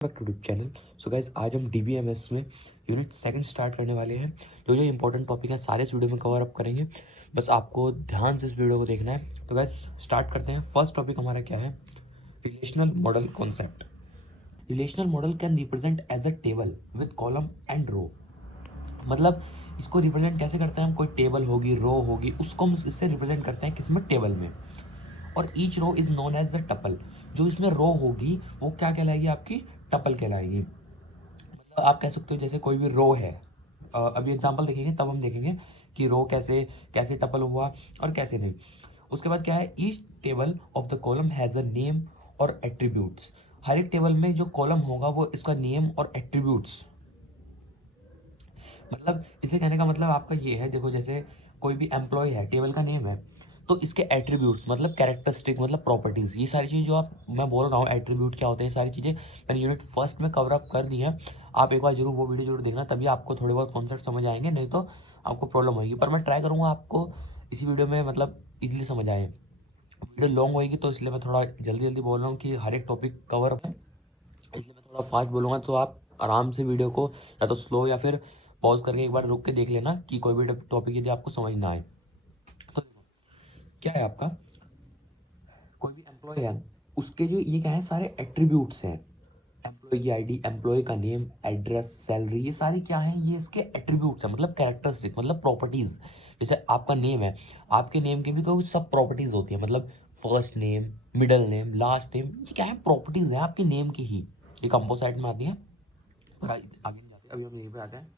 Back to YouTube channel. So guys आज हम DBMS में यूनिट सेकंड स्टार्ट करने वाले हैं। जो जो इंपॉर्टेंट टॉपिक है सारे इस वीडियो में कवर अप करेंगे, बस आपको ध्यान से इस वीडियो को देखना है। तो गाइज स्टार्ट करते हैं। फर्स्ट टॉपिक हमारा क्या है? Relational model concept. Relational model can represent as a table with column and row. मतलब इसको रिप्रेजेंट कैसे करते हैं हम? कोई टेबल होगी, रो होगी, उसको हम इससे रिप्रेजेंट करते हैं किसमें? टेबल में। और each row is known as the tuple. जो इसमें रो होगी वो क्या कहलाएगी? आपकी टपल कहलाएगी। मतलब आप कह सकते हो जैसे कोई भी रो है, अभी एग्जांपल देखेंगे तब हम देखेंगे कि रो कैसे कैसे टपल हुआ और कैसे नहीं। उसके बाद क्या है? Each table of the column has a name और एट्रीब्यूट्स। हर एक टेबल में जो कॉलम होगा वो इसका नेम और एट्रीब्यूट्स, मतलब इसे कहने का मतलब आपका ये है, देखो जैसे कोई भी एम्प्लॉय है, टेबल का नेम है, तो इसके एट्रीब्यूट्स मतलब कैरेक्टरिस्टिक मतलब प्रॉपर्टीज, ये सारी चीज़ जो आप मैं बोल रहा हूँ एट्रीब्यूट क्या होते हैं, ये सारी चीज़ें मैंने यूनिट फर्स्ट में कवर अप कर दी हैं। आप एक बार जरूर वो वीडियो जरूर देखना, तभी आपको थोड़े बहुत कॉन्सेप्ट समझ आएंगे, नहीं तो आपको प्रॉब्लम होगी। पर मैं ट्राई करूँगा आपको इसी वीडियो में मतलब इजीली समझ आए। वीडियो लॉन्ग होगी तो इसलिए मैं थोड़ा जल्दी जल्दी बोल रहा हूँ कि हर एक टॉपिक कवर अप है, इसलिए मैं थोड़ा फास्ट बोलूँगा, तो आप आराम से वीडियो को या तो स्लो या फिर पॉज करके एक बार रुक के देख लेना कि कोई भी टॉपिक यदि आपको समझ ना आए। तो देखो क्या है आपका, कोई भी एम्प्लॉय है, उसके जो ये क्या है, सारे एट्रीब्यूट्स हैं। एम्प्लॉय की आईडी, एम्प्लॉय का नेम, एड्रेस, सैलरी, ये सारे क्या हैं? ये इसके एट्रीब्यूट्स हैं, मतलब कैरेक्टरिस्टिक मतलब प्रॉपर्टीज। जैसे आपका नेम है, आपके नेम के भी कोई सब प्रॉपर्टीज होती है, मतलब first name, middle name, last name, ये क्या है? प्रॉपर्टीज है आपके नेम की ही। ये कंपोजिट में आती है, पर आगे नहीं जाते, अभी हम यहीं पे आते हैं।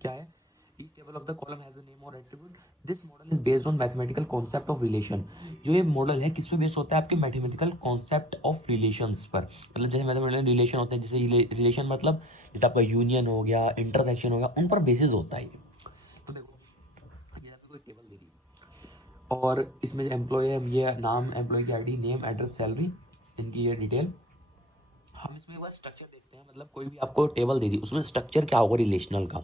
क्या है? each table of the column has a name or attribute. This model is based on mathematical concept of relation. जो ये मॉडल है किस पे बेस होता है? आपके मैथमेटिकल कॉन्सेप्ट ऑफ रिलेशंस पर। मतलब जैसे मैथमेटिकल रिलेशन होते हैं, जैसे रिलेशन मतलब जैसे आपका यूनियन हो गया, इंटरसेक्शन हो गया, उन पर बेसिस होता है ये। तो देखो ये आपको कोई टेबल दे दी और इसमें जो एम्प्लॉय है, ये नाम, एम्प्लॉय की आईडी, नेम, एड्रेस, सैलरी, इनकी ये डिटेल। हम इसमें एक बार स्ट्रक्चर देखते हैं, मतलब कोई भी आपको टेबल दे दी, उसमें स्ट्रक्चर क्या होगा रिलेशनल का?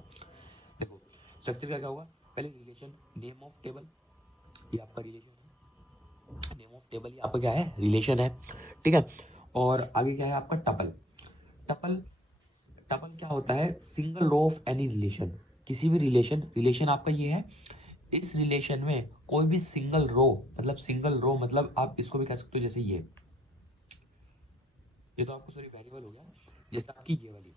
देखो स्ट्रक्चर क्या क्या होगा? पहले रिलेशन, नेम ऑफ टेबल, ये आपका रिलेशन है। नेम ऑफ टेबल ये आपका क्या है? रिलेशन है, ठीक है। और आगे क्या है आपका? टपल। टपल, टपल क्या होता है? Single row of any relation. किसी भी रिलेशन, रिलेशन आपका ये है, इस रिलेशन में कोई भी सिंगल रो, मतलब सिंगल रो मतलब आप इसको भी कह सकते हो जैसे ये तो आपको सॉरी वेरिएबल हो गया, जैसे आपकी ये वाली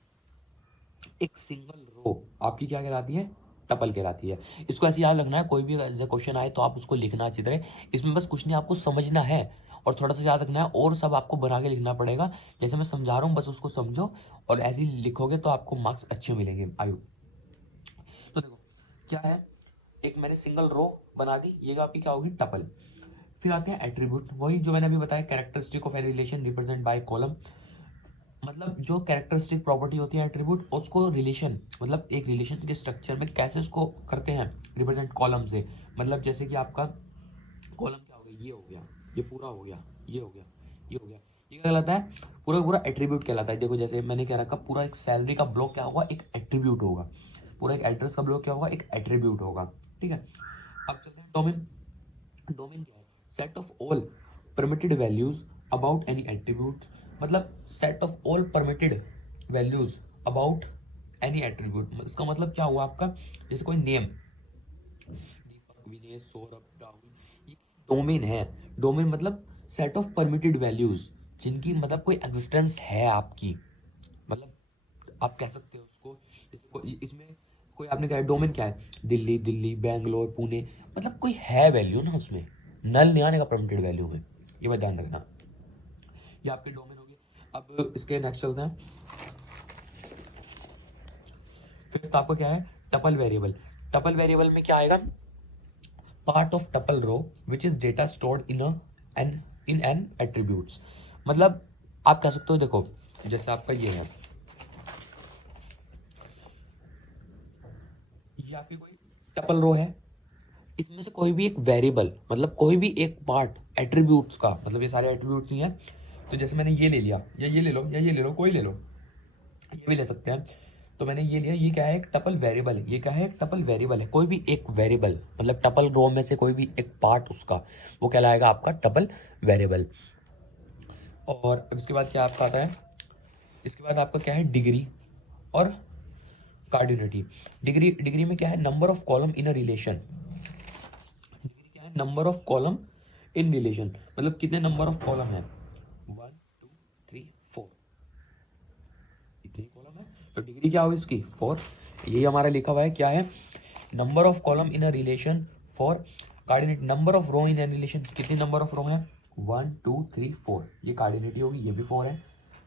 एक सिंगल रो आपकी क्या कहलाती है? टपल कहलाती है। इसको ऐसे याद रखना है, कोई भी ऐसा क्वेश्चन आए तो आप उसको लिखना अच्छी तरह। इसमें बस कुछ नहीं, आपको समझना है और थोड़ा सा याद रखना है, और सब आपको बना के लिखना पड़ेगा। जैसे मैं समझा रहा हूँ बस उसको समझो, और ऐसे ही लिखोगे तो आपको मार्क्स अच्छे मिलेंगे। आयु तो देखो क्या है, एक मैंने सिंगल रो बना दी, ये आपकी क्या होगी? टपल। फिर आते हैं एट्रीब्यूट, वही जो मैंने अभी बताया, characteristic of any relation represent by column. मतलब जो कैरेक्टरिस्टिक प्रॉपर्टी होती है एट्रीब्यूट, उसको रिलेशन मतलब एक रिलेशन के स्ट्रक्चर में कैसे उसको करते हैं रिप्रेजेंट? कॉलम से। मतलब जैसे कि आपका कॉलम क्या हो गया? ये हो गया, ये पूरा हो गया, ये हो गया, ये हो गया, ये क्या कहलाता है? पूरा पूरा एट्रीब्यूट कहलाता है। देखो जैसे मैंने क्या रखा, पूरा एक सैलरी का ब्लॉक क्या होगा? एक एट्रीब्यूट होगा। पूरा एक एड्रेस का ब्लॉक क्या होगा? एक एट्रीब्यूट होगा, ठीक है। अब चलते हैं डोमेन। डोमेन क्या है? Set of all permitted values about any attribute. मतलब set of all permitted values about any attribute. इसका मतलब क्या हुआ आपका? जैसे कोई नेम, दीपक, विनय, सौरभ, राहुल, ये डोमेन है। डोमेन मतलब सेट ऑफ परमिटेड वैल्यूज, जिनकी मतलब कोई एग्जिस्टेंस है आपकी, मतलब आप कह सकते हो उसको। जैसे कोई इसमें कोई आपने कहा डोमेन क्या है? दिल्ली, दिल्ली, बैंगलोर, पुणे, मतलब कोई है वैल्यू ना उसमें, नल नहीं आने का परमिटेड वैल्यू में, ये बात ध्यान रखना। ये आपके डोमेन हो गए। अब इसके नेक्स्ट चलते हैं। फिफ्थ आपका क्या है? Tuple variable. टपल वेरिएबल में क्या आएगा? Part of tuple row which is data stored in an attributes. मतलब आप कह सकते हो, देखो जैसे आपका ये आपकी कोई टपल रो है, इसमें से कोई भी एक वेरिएबल मतलब कोई भी एक पार्ट एट्रीब्यूट्स का, मतलब ये सारे एट्रीब्यूट्स ही हैं। तो जैसे मैंने ये ले लिया, या ये ले लो, या ये ले लो, कोई ले लो, ये भी ले सकते हैं। तो मैंने ये लिया, ये क्या है? एक टपल वेरिएबल है। ये क्या है? एक टपल वेरिएबल है। कोई भी एक वेरिएबल मतलब टपल रो में से कोई भी एक पार्ट उसका, वो कहलाएगा आपका टपल वेरिएबल। और अब इसके बाद क्या आपका आता है? इसके बाद आपका क्या है, डिग्री और कार्डिनिटी। डिग्री में क्या है, number of column in a relation. Degree क्या है, number of column in relation, मतलब कितने नंबर ऑफ कॉलम है, 1 2 3 4, इतनी कॉलम है, तो डिग्री क्या होगी इसकी, 4। यही हमारा लिखा हुआ है, क्या है, number of column in a relation for cardinality. Number of row in a relation, कितनी नंबर ऑफ रो है, 1 2 3 4, ये कार्डिनेटी होगी, ये भी 4 है,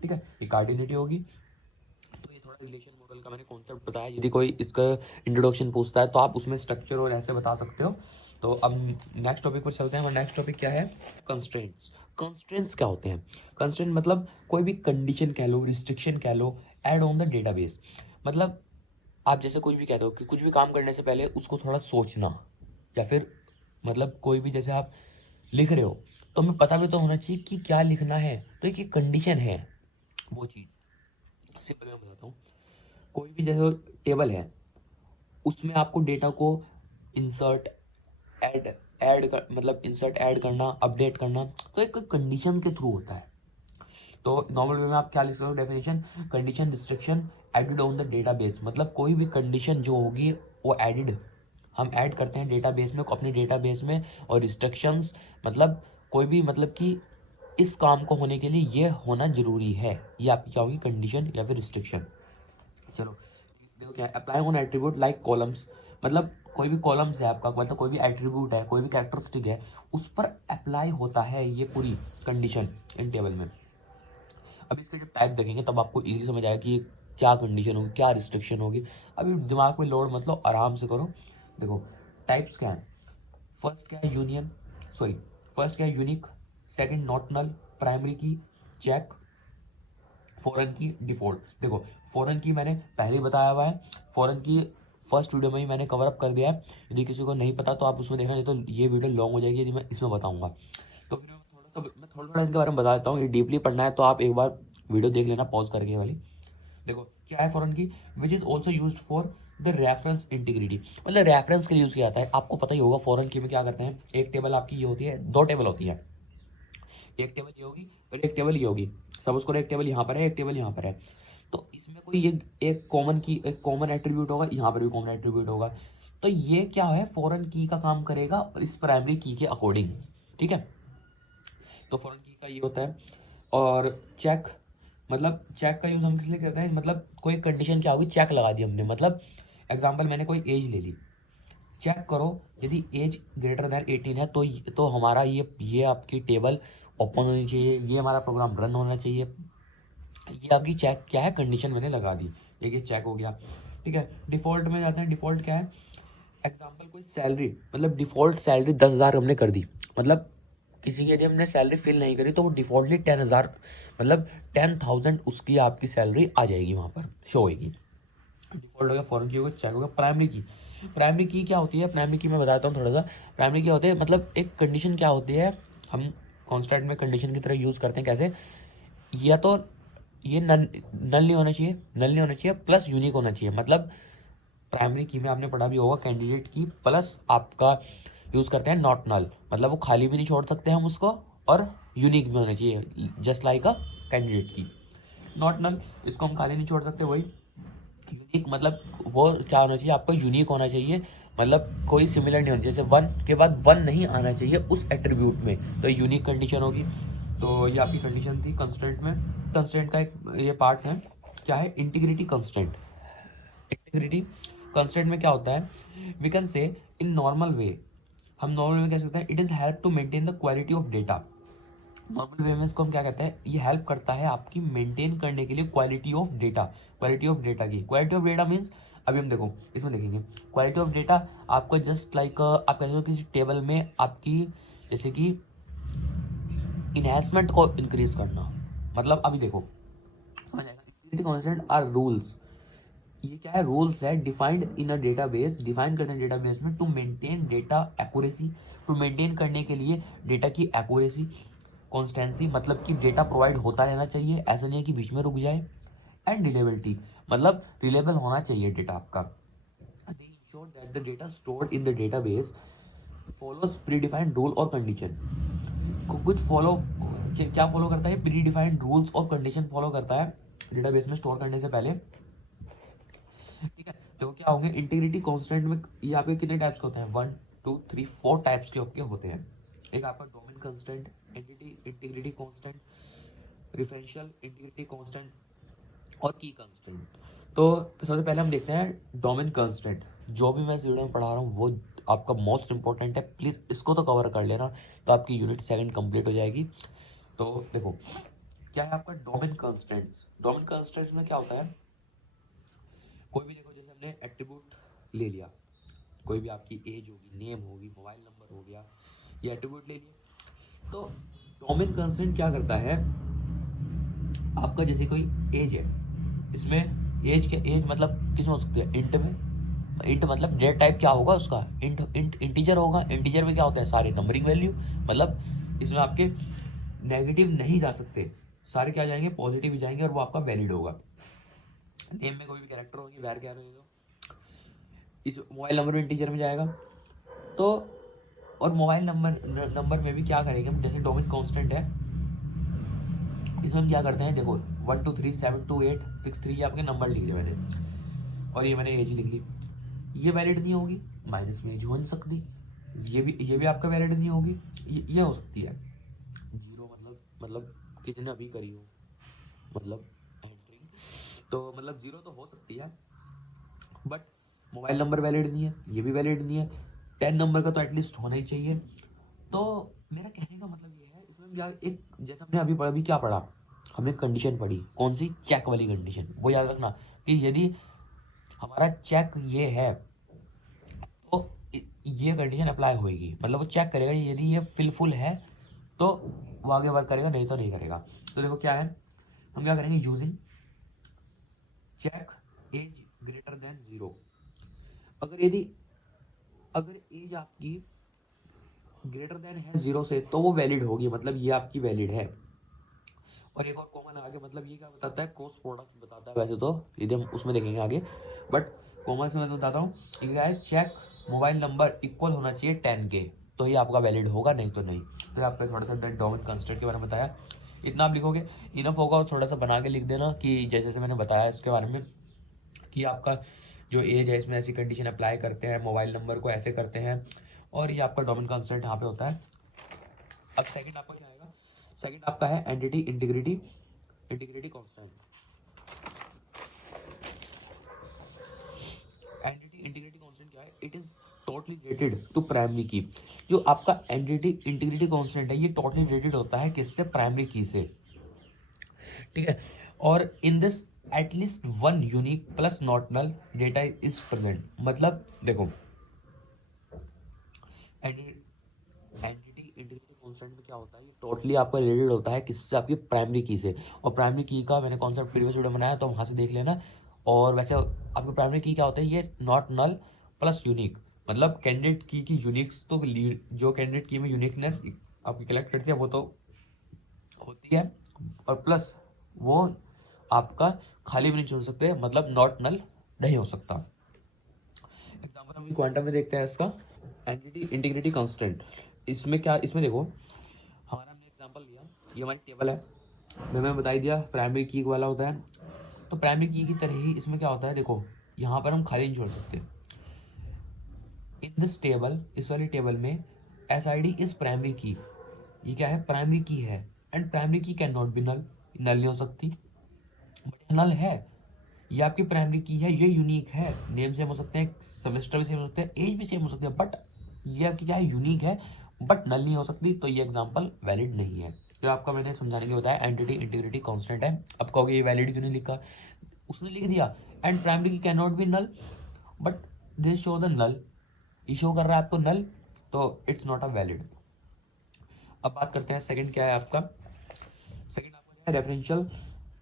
ठीक है, ये कार्डिनेटी होगी। तो ये थोड़ा रिलेशन मॉडल का मैंने कॉन्सेप्ट बताया, यदि कोई इसका इंट्रोडक्शन पूछता है तो आप उसमें स्ट्रक्चर और ऐसे बता सकते हो। तो अब नेक्स्ट टॉपिक पर चलते हैं। हमारा नेक्स्ट टॉपिक क्या है, कंस्ट्रेंट्स। कंस्ट्रेंट्स क्या होते हैं, कंस्ट्रेंट मतलब कोई भी कंडीशन कह लो, रिस्ट्रिक्शन कह लो, ऐड ऑन द डेटाबेस। मतलब आप जैसे कुछ भी कहते हो कि कुछ भी काम करने से पहले उसको थोड़ा सोचना, या फिर मतलब कोई भी जैसे आप लिख रहे हो तो हमें पता भी तो होना चाहिए कि क्या लिखना है, तो एक कंडीशन है वो चीज़। सिंपल मैं बताता हूँ, कोई भी जैसे टेबल है, उसमें आपको डेटा को इंसर्ट ऐड ऐड कर, मतलब इंसर्ट ऐड करना, अपडेट करना, तो एक कंडीशन के थ्रू होता है। तो नॉर्मल वे में आप क्या लिख सकते हो definition, condition restriction added on the database, मतलब कोई भी कंडीशन जो होगी वो एडेड, हम ऐड करते हैं डेटाबेस में, अपने डेटाबेस में। और रिस्ट्रिक्शंस मतलब कोई भी, मतलब कि इस काम को होने के लिए ये होना जरूरी है, ये आपकी क्या होगी, कंडीशन या फिर रिस्ट्रिक्शन। चलो देखो क्या है, apply on attribute like columns, मतलब कोई भी कॉलम्स है आपका, मतलब कोई भी एट्रीब्यूट है, कोई भी कैरेक्टरिस्टिक है, उस पर अप्लाई होता है ये पूरी कंडीशन इन टेबल में। अब इसके जब टाइप देखेंगे तब आपको इजीली समझ आएगा कि क्या कंडीशन होगी, क्या रिस्ट्रिक्शन होगी। अभी दिमाग में लोड मतलब आराम से करो। देखो टाइप्स क्या है, फर्स्ट क्या है, यूनियन, सॉरी, फर्स्ट क्या है, unique, second not null, primary key, check, foreign key, default. देखो फॉरेन की मैंने पहले ही बताया हुआ है, फॉरेन की फर्स्ट वीडियो में ही मैंने कवर अप कर दिया है। यदि किसी को नहीं पता तो आप उसमें देखना, नहीं तो ये वीडियो लॉन्ग हो जाएगी यदि मैं इसमें बताऊंगा। तो फिर मैं थोड़ा थोड़ा इनके बारे में बता देता हूँ। ये डीपली पढ़ना है तो आप एक बार वीडियो देख लेना पॉज करके वाली। देखो क्या है फॉरेन की, which is also use for the reference integrity, मतलब रेफरेंस के लिए यूज किया जाता है। आपको पता ही होगा फॉरेन की में क्या करते हैं, एक टेबल आपकी ये होती है, दो टेबल होती है, एक टेबल ये होगी और एक टेबल ये होगी। सपोज करो एक टेबल यहाँ पर है, एक टेबल यहाँ पर है, तो इसमें कोई ये एक कॉमन की, एक कॉमन एट्रीब्यूट होगा, यहाँ पर भी कॉमन एट्रीब्यूट होगा। तो ये क्या है, फॉरेन की का काम करेगा इस प्राइमरी की के अकॉर्डिंग, ठीक है। तो फॉरेन की का ये होता है। और चेक, मतलब चेक का यूज हम किस लिए करते हैं, मतलब कोई कंडीशन क्या होगी, चेक लगा दी हमने, मतलब एग्जांपल मैंने कोई एज ले ली, चेक करो यदि एज ग्रेटर देन 18 है तो हमारा ये आपकी टेबल ओपन होनी चाहिए, ये हमारा प्रोग्राम रन होना चाहिए। ये आपकी चेक क्या है, कंडीशन मैंने लगा दी, ये चेक हो गया, ठीक है। डिफॉल्ट में जाते हैं, डिफॉल्ट क्या है, एग्जाम्पल कोई सैलरी, मतलब डिफॉल्ट सैलरी 10,000 हमने कर दी, मतलब किसी की यदि हमने सैलरी फिल नहीं करी तो वो डिफॉल्टली 10,000, मतलब 10,000 उसकी आपकी सैलरी आ जाएगी, वहाँ पर शो होगी। डिफॉल्ट हो गया, फॉरेन की हो गया, चेक हो गया। प्राइमरी की, प्राइमरी की क्या होती है, प्राइमरी की मैं बताता हूँ थोड़ा सा। प्राइमरी की होती है, मतलब एक कंडीशन क्या होती है, हम कॉन्स्टेंट में कंडीशन की तरह यूज़ करते हैं, कैसे, या तो ये नल नहीं होना चाहिए, नल नहीं होना चाहिए, प्लस यूनिक होना चाहिए। मतलब प्राइमरी की में आपने पढ़ा भी होगा, कैंडिडेट की प्लस आपका यूज़ करते हैं नॉट नल, मतलब वो खाली भी नहीं छोड़ सकते हम उसको, और यूनिक भी होना चाहिए, जस्ट लाइक अ कैंडिडेट की। नॉट नल, इसको हम खाली नहीं छोड़ सकते, वही यूनिक, मतलब वो क्या होना चाहिए, आपको यूनिक होना चाहिए, मतलब कोई सिमिलर नहीं होना, जैसे वन के बाद वन नहीं आना चाहिए उस एट्रीब्यूट में, तो यूनिक कंडीशन होगी। तो ये आपकी कंडीशन थी कंस्टेंट में। कंस्टेंट का एक ये पार्ट है, क्या है, इंटीग्रिटी कंस्टेंट। इंटीग्रिटी कंस्टेंट में क्या होता है, we can say in normal way, हम नॉर्मल में कह सकते हैं, it is help to maintain the quality of data. Normal way में इसको हम क्या कहते हैं, ये हेल्प करता है आपकी मेंटेन करने के लिए quality of data. Quality of data की, क्वालिटी ऑफ डेटा मीन्स, अभी हम देखो इसमें देखेंगे, क्वालिटी ऑफ डेटा आपका जस्ट लाइक आप कहते हो किसी टेबल में आपकी, जैसे कि इनहेंसमेंट को इंक्रीज करना, मतलब अभी देखो कॉन्स्टेंट आर रूल्स, ये क्या है, रूल्स है defined in a database, define करते हैं डेटाबेस में, to maintain data accuracy, to maintain करने के लिए डेटा की एक्यूरेसी, कॉन्स्टेंसी, मतलब कि डेटा प्रोवाइड होता रहना चाहिए, ऐसा नहीं है कि बीच में रुक जाए, एंड रिलेबिलिटी, मतलब रिलेबल होना चाहिए डेटा आपका। दे ensure that the data stored in the database follows pre defined rule और कंडीशन, कुछ फॉलो, क्या फॉलो करता है, प्री डिफाइंड रूल्स और कंडीशन फॉलो करता है, डेटाबेस में स्टोर करने से पहले, ठीक है। तो क्या होंगे इंटीग्रिटी कांस्टेंट में, ये आपके कितने टाइप्स के होते हैं, 1 2 3 4 टाइप्स के आपके होते हैं। एक आपका domain constant, entity integrity constant, referential integrity constant और की कांस्टेंट। तो सबसे पहले हम देखते हैं डोमेन कांस्टेंट। जो भी मैं इस वीडियो में पढ़ा रहा हूँ वो आपका मोस्ट इंपॉर्टेंट है, प्लीज इसको तो कवर कर लेना, तो आपकी यूनिट सेकंड कंप्लीट हो जाएगी। तो देखो क्या है आपका डोमेन कांस्टेंट्स। डोमेन कांस्टेंट्स में क्या होता है, कोई भी देखो जैसे हमने एट्रीब्यूट ले लिया, कोई भी आपकी एज होगी, नेम होगी, मोबाइल नंबर हो गया, ये एट्रीब्यूट ले लिया। तो डोमेन कांस्टेंट क्या करता है, आपका जैसे कोई एज है, इसमें एज के एज मतलब किस में हो सकती है, इंट में। इंट मतलब डेटा टाइप क्या होगा उसका, इंट इंट इंटीजर होगा। इंटीजर में क्या होता है, सारे नंबरिंग वैल्यू, मतलब इसमें आपके नेगेटिव नहीं जा सकते, सारे क्या जाएंगे, पॉजिटिव ही जाएंगे और वो आपका वैलिड होगा। नेम में कोई भी कैरेक्टर होगी, वैर क्या रहेगा, इस मोबाइल नंबर में इंटीजर में जाएगा। तो और मोबाइल नंबर नंबर में भी क्या करेंगे हम, जैसे डोमेन कांस्टेंट है, इसमें हम क्या करते हैं, देखो 1 2 3 7 2 8 6 3 ये आपके नंबर लिख दिए मैंने, और ये मैंने एज लिख ली। ये वैलिड नहीं होगी, माइनस में एज हो नहीं सकती। ये भी आपका वैलिड नहीं होगी, ये हो सकती है। जीरो मतलब किसी ने अभी करी हो, मतलब एंटरिंग, तो मतलब जीरो तो हो सकती है, बट मोबाइल नंबर वैलिड नहीं है, ये भी वैलिड नहीं है। 10 नंबर का तो एटलीस्ट होना ही चाहिए। तो मेरा कहने का मतलब ये है, इसमें एक जैसे हमने अभी क्या पढ़ा, हमने कंडीशन पढ़ी, कौन सी, चेक वाली कंडीशन, वो याद रखना कि यदि हमारा चेक ये है तो ये कंडीशन अप्लाई होगी, मतलब वो चेक करेगा यदि ये फिलफुल है तो वो आगे वर्क करेगा, नहीं तो नहीं करेगा। तो देखो क्या है, हम क्या करेंगे, using check age greater than 0। अगर एज आपकी ग्रेटर देन है 0 से तो वो वैलिड होगी, मतलब ये आपकी वैलिड है। और एक और कॉमन आगे, मतलब ये क्या बताता है, क्रॉस प्रोडक्ट बताता है वैसे तो, यदि हम उसमें देखेंगे आगे, बट कॉमन से मैं बताता हूँ, ये क्या है, चेक मोबाइल नंबर इक्वल होना चाहिए 10 के, तो ये आपका वैलिड होगा, नहीं तो नहीं। तो आपका थोड़ा सा डोमेन कंस्ट्रेंट के बारे में बताया, इतना आप लिखोगे इनफ होगा। और थोड़ा सा बना के लिख देना कि जैसे जैसे मैंने बताया इसके बारे में, कि आपका जो एज है इसमें ऐसी कंडीशन अप्लाई करते हैं, मोबाइल नंबर को ऐसे करते हैं, और ये आपका डोमेन कंस्ट्रेंट यहाँ पे होता है। अब सेकंड आपका क्या आएगा, सेकंड आपका है entity integrity integrity constant. Entity integrity constant क्या है, it is totally related to primary key. जो आपका एंटिटी इंटीग्रिटी कांस्टेंट है ये टोटली रिलेटेड होता है किससे, प्राइमरी की से, ठीक है। और in this at least one unique plus not null data is present. मतलब देखो एंटिटी इंटीग्रिटी कांस्टेंट में क्या होता है, ये टोटली आपका रिलेटेड होता है किससे, आपकी प्राइमरी की से। और प्राइमरी की का मैंने कॉन्सेप्ट प्रीवियस वीडियो बनाया, तो वहां से देख लेना। और वैसे आपकी प्राइमरी की क्या होता है, ये नॉट नल प्लस यूनिक, मतलब कैंडिडेट की यूनिक्स, तो जो कैंडिडेट की में यूनिकनेस आपकी कलेक्ट करती है वो तो होती है, और प्लस वो आपका खाली भी नहीं छोड़ सकते, मतलब नॉट नल नहीं हो सकता। एग्जाम्पल हम क्वांटम में देखते हैं इसका, एंटिटी इंटीग्रिटी कांस्टेंट। इसमें क्या, इसमें देखो हमारा हमने एग्जांपल लिया, ये हमारी टेबल है, मैंने बता ही दिया प्राइमरी की वाला होता है। तो प्राइमरी की तरह ही इसमें क्या होता है, देखो यहाँ पर हम खाली नहीं छोड़ सकते। इन दिस टेबल, इस वाली टेबल में S I D is primary key, ये क्या है, प्राइमरी की है। And primary key can not be नल, नल नहीं हो सकती, बट नल है। ये आपकी प्राइमरी की है, ये यूनिक है, नेम सेम हो सकते हैं, सेमेस्टर भी सेम हो सकते हैं, एज भी सेम हो सकती है, बट ये आपकी क्या है, यूनिक है, बट नल नहीं हो सकती, तो ये एग्जांपल वैलिड नहीं है। जो आपका मैंने समझाने के लिए बताया एंटिटी इंटीग्रिटी कांस्टेंट है। अब कहोगे ये वैलिड क्यों नहीं लिखा, उसने लिख दिया and primary key can not be null, but this show the null, ये शो कर रहा है आपको नल, तो इट्स नॉट अ वैलिड। अब बात करते हैं सेकंड क्या है आपका, सेकंड आपका है referential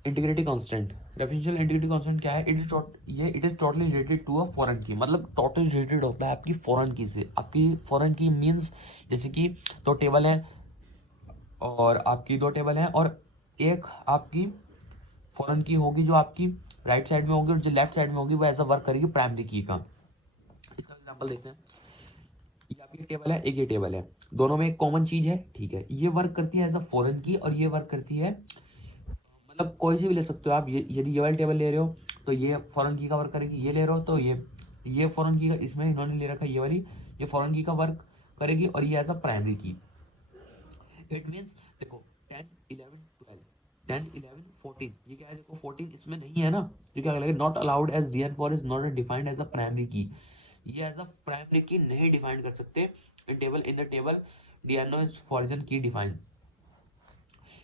integrity constant. Referential integrity constant क्या है, it is totally related to a foreign key, मतलब टोटली रिलेटेड होता है आपकी फॉरेन की से। आपकी फॉरेन की मींस जैसे कि दो टेबल हैं, और आपकी दो टेबल हैं, और एक आपकी फॉरेन की होगी जो आपकी राइट साइड में होगी, और जो लेफ्ट साइड में होगी वो ऐसा वर्क करेगी प्राइमरी की का। इसका एग्जांपल देखते हैं, ये आपकी टेबल है, एक ये टेबल है, दोनों में एक कॉमन चीज है, ठीक है, ये वर्क करती है एज अ फॉरेन की और ये वर्क करती है मतलब कोई सी भी ले सकते हो आप। यदि ये वाली टेबल ले रहे हो तो ये फॉरेन की का वर्क करेगी, ये ले रहे हो तो ये फॉरेन की का, इसमें इन्होंने ले रखा है ये वाली, ये फॉरेन की का वर्क करेगी, और ये एज अ प्राइमरी की। इट मीन्स देखो 10 11 12 10 11 14, ये क्या है देखो 14 इसमें नहीं है ना, तो क्या लगेगा not allowed as DN4 is not defined as a primary key. ये एज अ प्राइमरी की नहीं डिफाइन कर सकते in the table DNO is foreign की डिफाइन।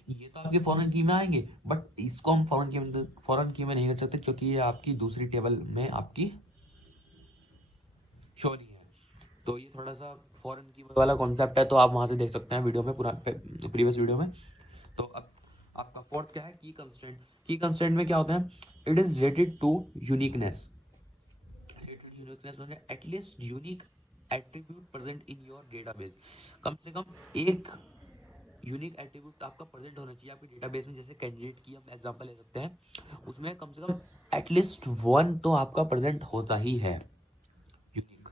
ये तो आपके फॉरेन की में आएंगे, बट इसको हम फॉरेन की में नहीं कर सकते क्योंकि ये आपकी दूसरी टेबल में आपकी शो नहीं है। तो ये थोड़ा सा फॉरेन की वाला कॉन्सेप्ट है, तो आप वहां से देख सकते हैं वीडियो में, पूरा प्रीवियस वीडियो में। तो अब आपका फोर्थ क्या है, की कंस्ट्रेंट। की कंस्ट्रेंट में क्या होता है, it is related to uniqueness. At least unique attribute present in your database. कम से कम एक यूनिक एट्रीब्यूट आपका प्रेजेंट होना चाहिए आपके डेटाबेस में। जैसे कैंडिडेट की हम एग्जांपल ले सकते हैं, उसमें कम से कम एटलीस्ट वन तो आपका प्रेजेंट होता ही है यूनिक,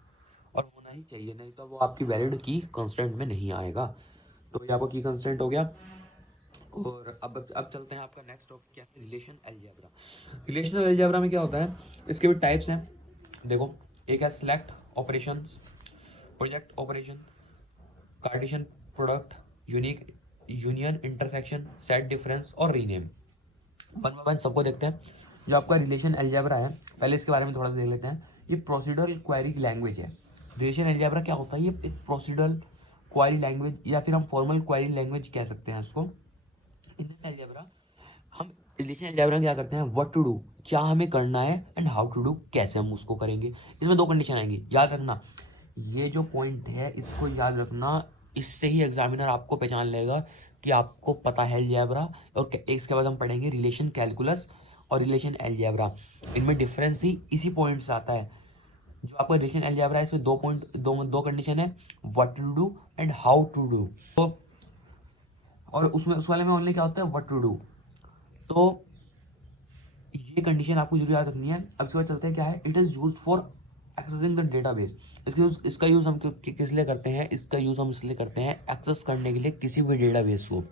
और होना ही चाहिए, नहीं तो वो आपकी वैलिड की कंस्टेंट में नहीं आएगा। तो ये आपको की कंस्टेंट हो गया। और अब चलते हैं, आपका नेक्स्ट टॉपिक क्या है, रिलेशन अलजेब्रा। रिलेशनल अलजेब्रा में क्या होता है, इसके भी टाइप्स हैं। देखो, एक है select operations, project operation, Cartesian product, unique union, intersection, set difference और रीनेम। वन बाय वन सबको देखते हैं। जो आपका रिलेशन अलजेब्रा है, पहले इसके बारे में थोड़ा सा देख लेते हैं। ये प्रोसीडरल क्वेरी लैंग्वेज है। रिलेशन अलजेब्रा क्या होता है, ये एक प्रोसीडरल क्वेरी लैंग्वेज, या फिर हम फॉर्मल क्वेरी लैंग्वेज कह सकते हैं इसको। इन दिस अलजेब्रा हम रिलेशन अलजेब्रा में क्या करते हैं, व्हाट टू डू, क्या हमें करना है, एंड हाउ टू डू, कैसे हम उसको करेंगे। इसमें दो कंडीशन आएंगी, याद रखना। ये जो पॉइंट है इसको याद रखना, इससे ही एग्जामिनर आपको पहचान लेगा कि आपको पता है अलजेब्रा। और इसके बाद हम पढ़ेंगे रिलेशन कैलकुलस और रिलेशन अलजेब्रा। इनमें डिफरेंस ही इसी पॉइंट से आता है। जो आपका रिलेशन अलजेब्रा है, इसमें दो कंडीशन है, what to do and how to do. तो और उसमें उस वाले में ओनली क्या होता है, व्हाट टू डू। तो ये कंडीशन आपको जरूर याद रखनी है। अब इसके बाद चलते हैं क्या है, it is use for accessing the database. इसका यूज हम किस लिए करते हैं, इसका यूज हम इसलिए करते हैं एक्सेस करने के लिए किसी भी डेटाबेस को।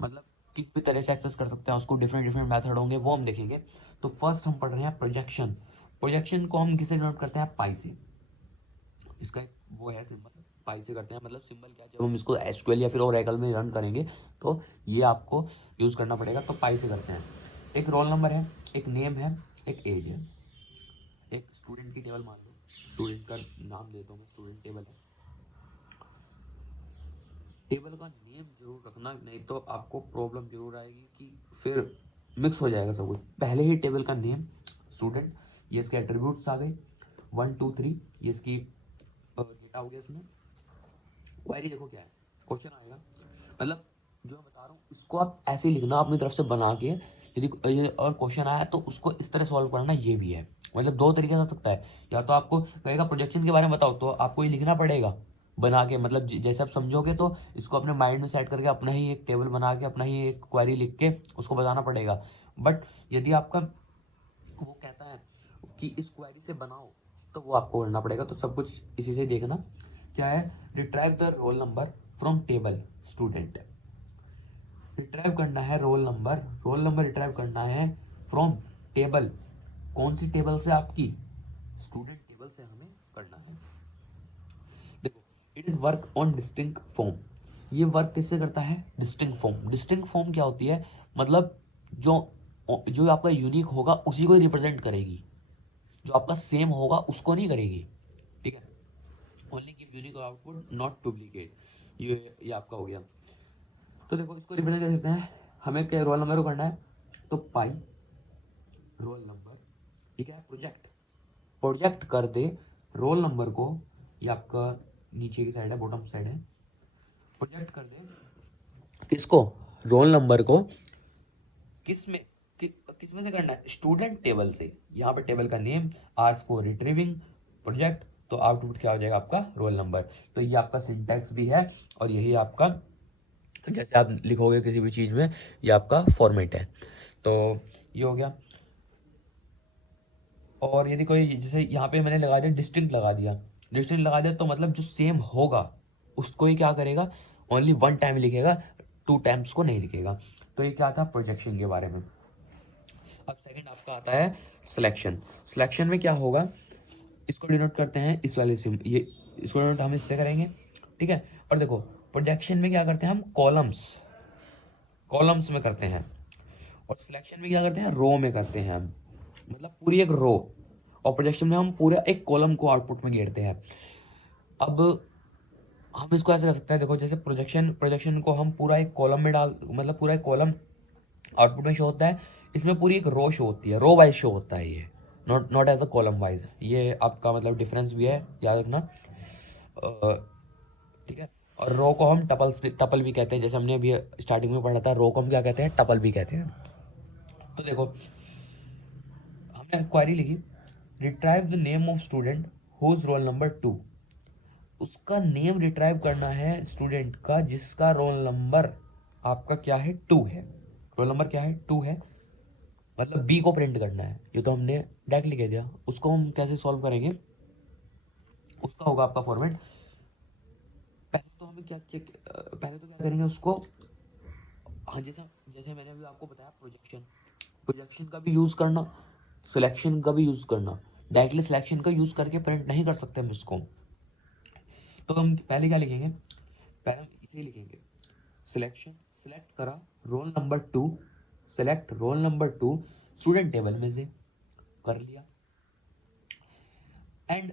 मतलब किस भी तरह से एक्सेस कर सकते हैं उसको, डिफरेंट डिफरेंट मेथड होंगे, वो हम देखेंगे। तो फर्स्ट हम पढ़ रहे हैं प्रोजेक्शन। प्रोजेक्शन को हम किसे डिनोट करते हैं, पाई से। इसका एक वो है सिंबल, पाई से करते हैं। मतलब सिंबल क्या है, जब हम इसको एसक्यूएल या फिर ओरेकल में रन करेंगे तो ये आपको यूज करना पड़ेगा। तो पाई से करते हैं। एक रोल नंबर है, एक नेम है, एक एज है, एक स्टूडेंट की टेबल मान लो, स्टूडेंट का नाम देता हूँ मैं, स्टूडेंट टेबल है। टेबल का नेम जरूर रखना, नहीं तो आपको प्रॉब्लम जरूर आएगी कि फिर मिक्स हो जाएगा सब कुछ। पहले ही टेबल का नेम स्टूडेंट, ये इसके एट्रीब्यूट्स आ गए 1 2 3, ये इसकी डेटा हो गया इसमें। क्वेरी देखो क्या है, क्वेश्चन आएगा, मतलब जो मैं बता रहा हूँ इसको आप ऐसे ही लिखना अपनी तरफ से बना के। यदि और क्वेश्चन आया तो उसको इस तरह सॉल्व करना, ये भी है। मतलब दो तरीके से हो सकता है, या तो आपको कहेगा प्रोजेक्शन के बारे में बताओ, तो आपको ये लिखना पड़ेगा बना के, मतलब जैसे आप समझोगे तो इसको अपने माइंड में सेट करके अपना ही एक टेबल बना के, अपना ही एक क्वेरी लिख के उसको बताना पड़ेगा। बट यदि आपका वो कहता है कि इस क्वेरी से बनाओ, तो वो आपको करना पड़ेगा। तो सब कुछ इसी से देखना क्या है, retrieve the roll number from table student. Retrieve करना है रोल नंबर रिट्राइव करना है फ्रॉम टेबल। कौन सी टेबल से, आपकी स्टूडेंट टेबल से हमें करना है। देखो, it is work on distinct form. ये वर्क किससे करता है, डिस्टिंक्ट फॉर्म। डिस्टिंक्ट फॉर्म क्या होती है, मतलब जो जो आपका यूनिक होगा उसी को रिप्रेजेंट करेगी, जो आपका सेम होगा उसको नहीं करेगी। ठीक है, only give unique output not duplicate. ये आपका हो गया। तो देखो, इसको रिप्रेजेंट कर सकते हैं, हमें क्या रोल नंबर को करना है, तो पाई रोल नंबर, ठीक है, प्रोजेक्ट प्रोजेक्ट कर दे रोल नंबर को। ये आपका नीचे की साइड है, बॉटम साइड है। प्रोजेक्ट कर दे किसको, रोल नंबर को, किस में से करना है, स्टूडेंट टेबल से। यहाँ पे टेबल का name, ask for retrieving project, तो आउटपुट क्या हो जाएगा आपका, रोल नंबर। तो ये आपका सिंटैक्स भी है, और यही आपका जैसे आप लिखोगे किसी भी चीज में, ये आपका फॉर्मेट है। तो ये हो गया। और यदि कोई, जैसे यहाँ पे मैंने लगा दिया डिस्टिंक्ट लगा दिया, तो मतलब जो सेम होगा उसको ही क्या करेगा, ओनली वन टाइम लिखेगा, टू टाइम्स को नहीं लिखेगा। तो ये क्या था, प्रोजेक्शन के बारे में। अब सेकंड आपका आता है सिलेक्शन। सिलेक्शन में क्या होगा, इसको डिनोट करते हैं इस वाले से, ये इसको डिनोट हम इससे करेंगे, ठीक है। और देखो प्रोजेक्शन में क्या करते हैं हम, कॉलम्स में करते हैं, और सिलेक्शन में क्या करते हैं, रो में करते हैं हम, मतलब पूरी एक रो। और प्रोजेक्शन में हम पूरा एक कॉलम को आउटपुट में घेरते हैं। अब हम इसको ऐसे कर सकते हैं, देखो जैसे प्रोजेक्शन को हम पूरा एक कॉलम में डाल, मतलब पूरा एक कॉलम आउटपुट में शो होता है, इसमें पूरी एक रो शो होती है, रो वाइज शो होता है ये, not as a column wise. ये आपका मतलब डिफरेंस भी है, याद रखना, ठीक है। और रो को हम टपल भी कहते हैं, जैसे हमने अभी स्टार्टिंग में पढ़ा था, रो को हम क्या कहते हैं, टपल भी कहते हैं। तो देखो हमने क्वेरी लिखी, retrieve the name of student whose roll number 2। उसका नेम रिट्राइव करना है स्टूडेंट का जिसका रोल नंबर आपका क्या है, 2 है। रोल नंबर क्या है, 2 है, मतलब बी को प्रिंट करना है। ये तो हमने डायरेक्टली कह दिया। उसको हम कैसे सॉल्व करेंगे, उसका होगा आपका फॉर्मेट, पहले तो हमें पहले तो क्या करेंगे उसको, हाँ जैसे जैसे मैंने अभी आपको बताया, प्रोजेक्शन का भी यूज करना, सिलेक्शन का भी यूज करना। डायरेक्टली सिलेक्शन का यूज करके प्रिंट नहीं कर सकते हम इसको, तो हम पहले क्या लिखेंगे, पहले हम इसे लिखेंगे, सिलेक्ट करा role number 2, select role number 2 student table में से, कर लिया। एंड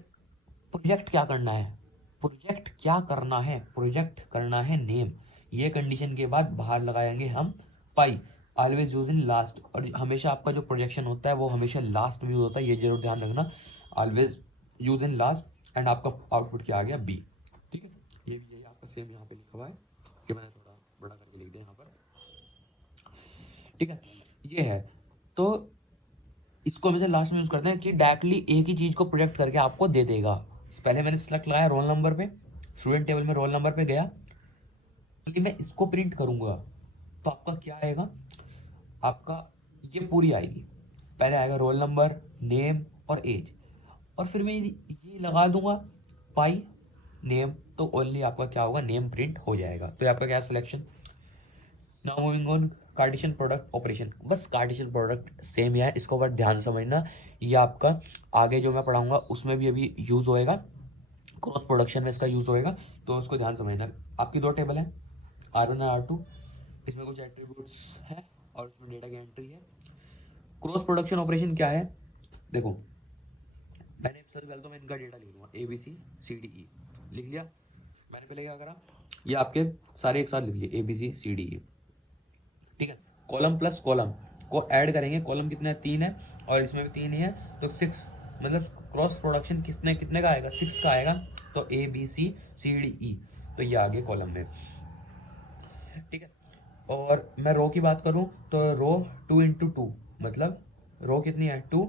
प्रोजेक्ट क्या करना है, प्रोजेक्ट करना है नेम। ये कंडीशन के बाद बाहर लगाएंगे हम पाई, ऑलवेज यूज इन लास्ट। और हमेशा आपका जो प्रोजेक्शन होता है वो हमेशा लास्ट में यूज होता है, ये जरूर ध्यान रखना, always use in last. And आपका आउटपुट क्या आ गया, बी, ठीक है। ये भी यही आपका सेम यहाँ पे लिखा हुआ है, कि मैंने थोड़ा बड़ा करके लिख दिया यहाँ पर, ठीक है। ये है, तो इसको हमेशा लास्ट में यूज करते हैं कि डायरेक्टली एक ही चीज को प्रोजेक्ट करके आपको दे देगा। पहले मैंने सिलेक्ट लगाया रोल नंबर पे, स्टूडेंट टेबल में रोल नंबर पे गया, कि मैं इसको प्रिंट करूंगा तो आपका क्या आएगा, आपका ये पूरी आएगी। पहले आएगा रोल नंबर, नेम और एज, और फिर मैं ये लगा दूंगा पाई नेम, तो ओनली आपका क्या होगा, नेम प्रिंट हो जाएगा। तो आपका क्या selection. Now moving on, Cartesian product operation. बस कार्टेशियन प्रोडक्ट सेम ही है, इसको बस ध्यान से समझना। ये आपका आगे जो मैं पढ़ाऊंगा उसमें भी अभी यूज होएगा, क्रॉस प्रोडक्शन में इसका यूज होएगा, तो उसको ध्यान समझना। आपकी 2 टेबल है, R1 और R2, इसमें कुछ एट्रीब्यूट्स हैं और इसमें डेटा की एंट्री है। क्रॉस प्रोडक्शन ऑपरेशन क्या है, देखो मैंने सबसे पहले तो मैं इनका डेटा लिख लूंगा, ABCDE लिख लिया। मैंने पहले क्या करा, ये आपके सारे एक साथ लिख लिए ABCDE, ठीक है। कॉलम प्लस कॉलम को ऐड करेंगे, कॉलम कितने हैं, 3 है, और इसमें भी 3 ही है, तो 6, मतलब क्रॉस प्रोडक्शन कितने का आएगा, 6 का आएगा। तो ABCDE, तो ये आ गए कॉलम में, ठीक है। और मैं रो की बात करूं तो रो 2 इंटू 2, मतलब रो कितनी है, 2,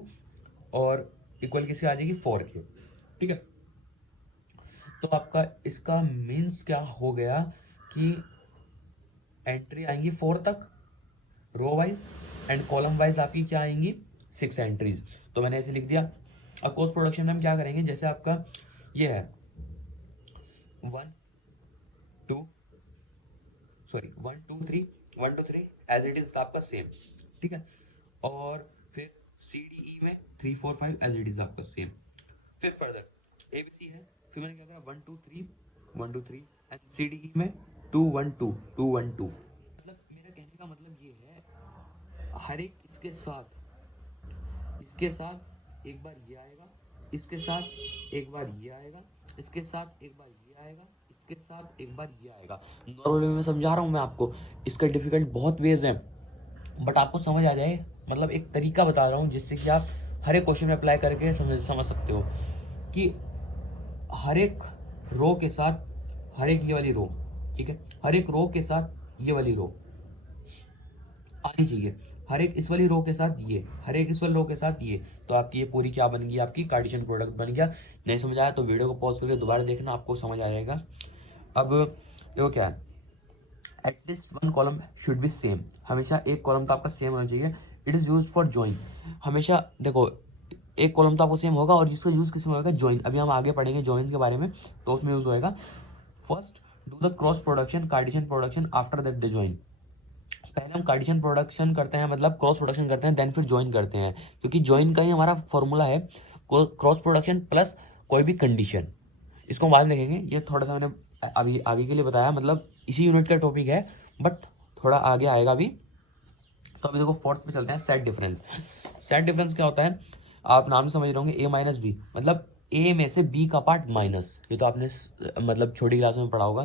और इक्वल किससे आ जाएगी, 4 के, ठीक है। तो आपका इसका मीन्स क्या हो गया कि एंट्री आएंगी 4 तक row wise, and column wise आपकी क्या आएंगी, 6 एंट्रीज। तो मैंने ऐसे लिख दिया। और क्रॉस प्रोडक्शन में हम क्या करेंगे, जैसे आपका ये है 1 2 3 एज इट इज आपका सेम, ठीक है। और फिर CDE में 3 4 5 एज इट इज आपका सेम। फिर फर्दर ABC है, फिर मैंने क्या करा 1 2 3 एंड CDE में 2 1 2 2 1 2। मतलब मेरा कहने का मतलब ये है, हर एक इसके साथ एक बार ये आएगा, इसके साथ एक बार ये आएगा, इसके साथ एक बार ये आएगा, इसके साथ एक बार ये आएगा। नॉर्मली मैं समझा रहा हूँ मैं आपको, इसका डिफिकल्ट बहुत वेज हैं, बट आपको समझ आ जाए, मतलब एक तरीका बता रहा हूँ जिससे कि आप हर एक क्वेश्चन में अप्लाई करके समझ सकते हो कि हर एक रो के साथ हर एक ये वाली रो, ठीक है, हर एक रो के साथ ये वाली रो आनी चाहिए, हर एक इस वाली रो के साथ ये, हर एक इस वाली रो के साथ ये। तो आपकी ये पूरी क्या बन गई, आपकी कार्टेशियन प्रोडक्ट बन गया। नहीं समझ आया तो वीडियो को पॉज करके दोबारा देखना, आपको समझ आ जाएगा। अब देखो क्या है, at least 1 column should be same, हमेशा एक कॉलम तो आपका सेम होना चाहिए। It is use for join, हमेशा देखो एक कॉलम तो आपको सेम होगा, और जिसका यूज किस में होगा, ज्वाइन। अभी हम आगे पढ़ेंगे ज्वाइन के बारे में, तो उसमें यूज होएगा first do the cross production Cartesian production after that the join, पहले हम कार्टेशियन प्रोडक्शन करते हैं, मतलब क्रॉस प्रोडक्शन करते हैं, देन फिर ज्वाइन करते हैं, क्योंकि ज्वाइन का ही हमारा फॉर्मूला है क्रॉस प्रोडक्शन प्लस कोई भी कंडीशन। इसको हम बाद में देखेंगे, ये थोड़ा सा मैंने अभी आगे के लिए बताया, मतलब इसी यूनिट का टॉपिक है बट थोड़ा आगे आएगा अभी। तो अभी देखो फोर्थ पे चलते हैं, सेट डिफरेंस। सेट डिफरेंस क्या होता है, आप नाम से समझ रहे होंगे, ए माइनस बी, मतलब ए में से बी का पार्ट माइनस। ये तो आपने मतलब छोटी क्लास में पढ़ा होगा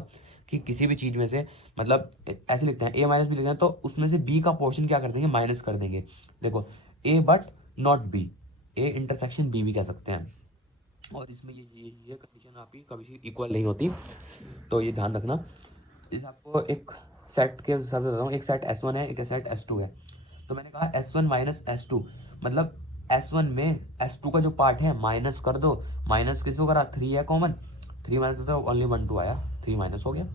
कि किसी भी चीज में से, मतलब ऐसे लिखते हैं, ए माइनस बी लिखते हैं तो उसमें से बी का पोर्शन क्या कर देंगे, माइनस कर देंगे। देखो A but not B, A intersection B भी कह सकते हैं। और इसमें ये कंडीशन आपकी कभी इक्वल नहीं होती, तो ये ध्यान रखना। इस आपको एक सेट के हिसाब से बताता हूँ, एक सेट S1 है, एक सेट S2 है। तो मैंने कहा S1 माइनस S2, मतलब S1 में S2 का जो पार्ट है माइनस कर दो। माइनस किसको करा, 3 है कॉमन, 3 माइनस तो ओनली 1 2 आया, 3 माइनस हो गया।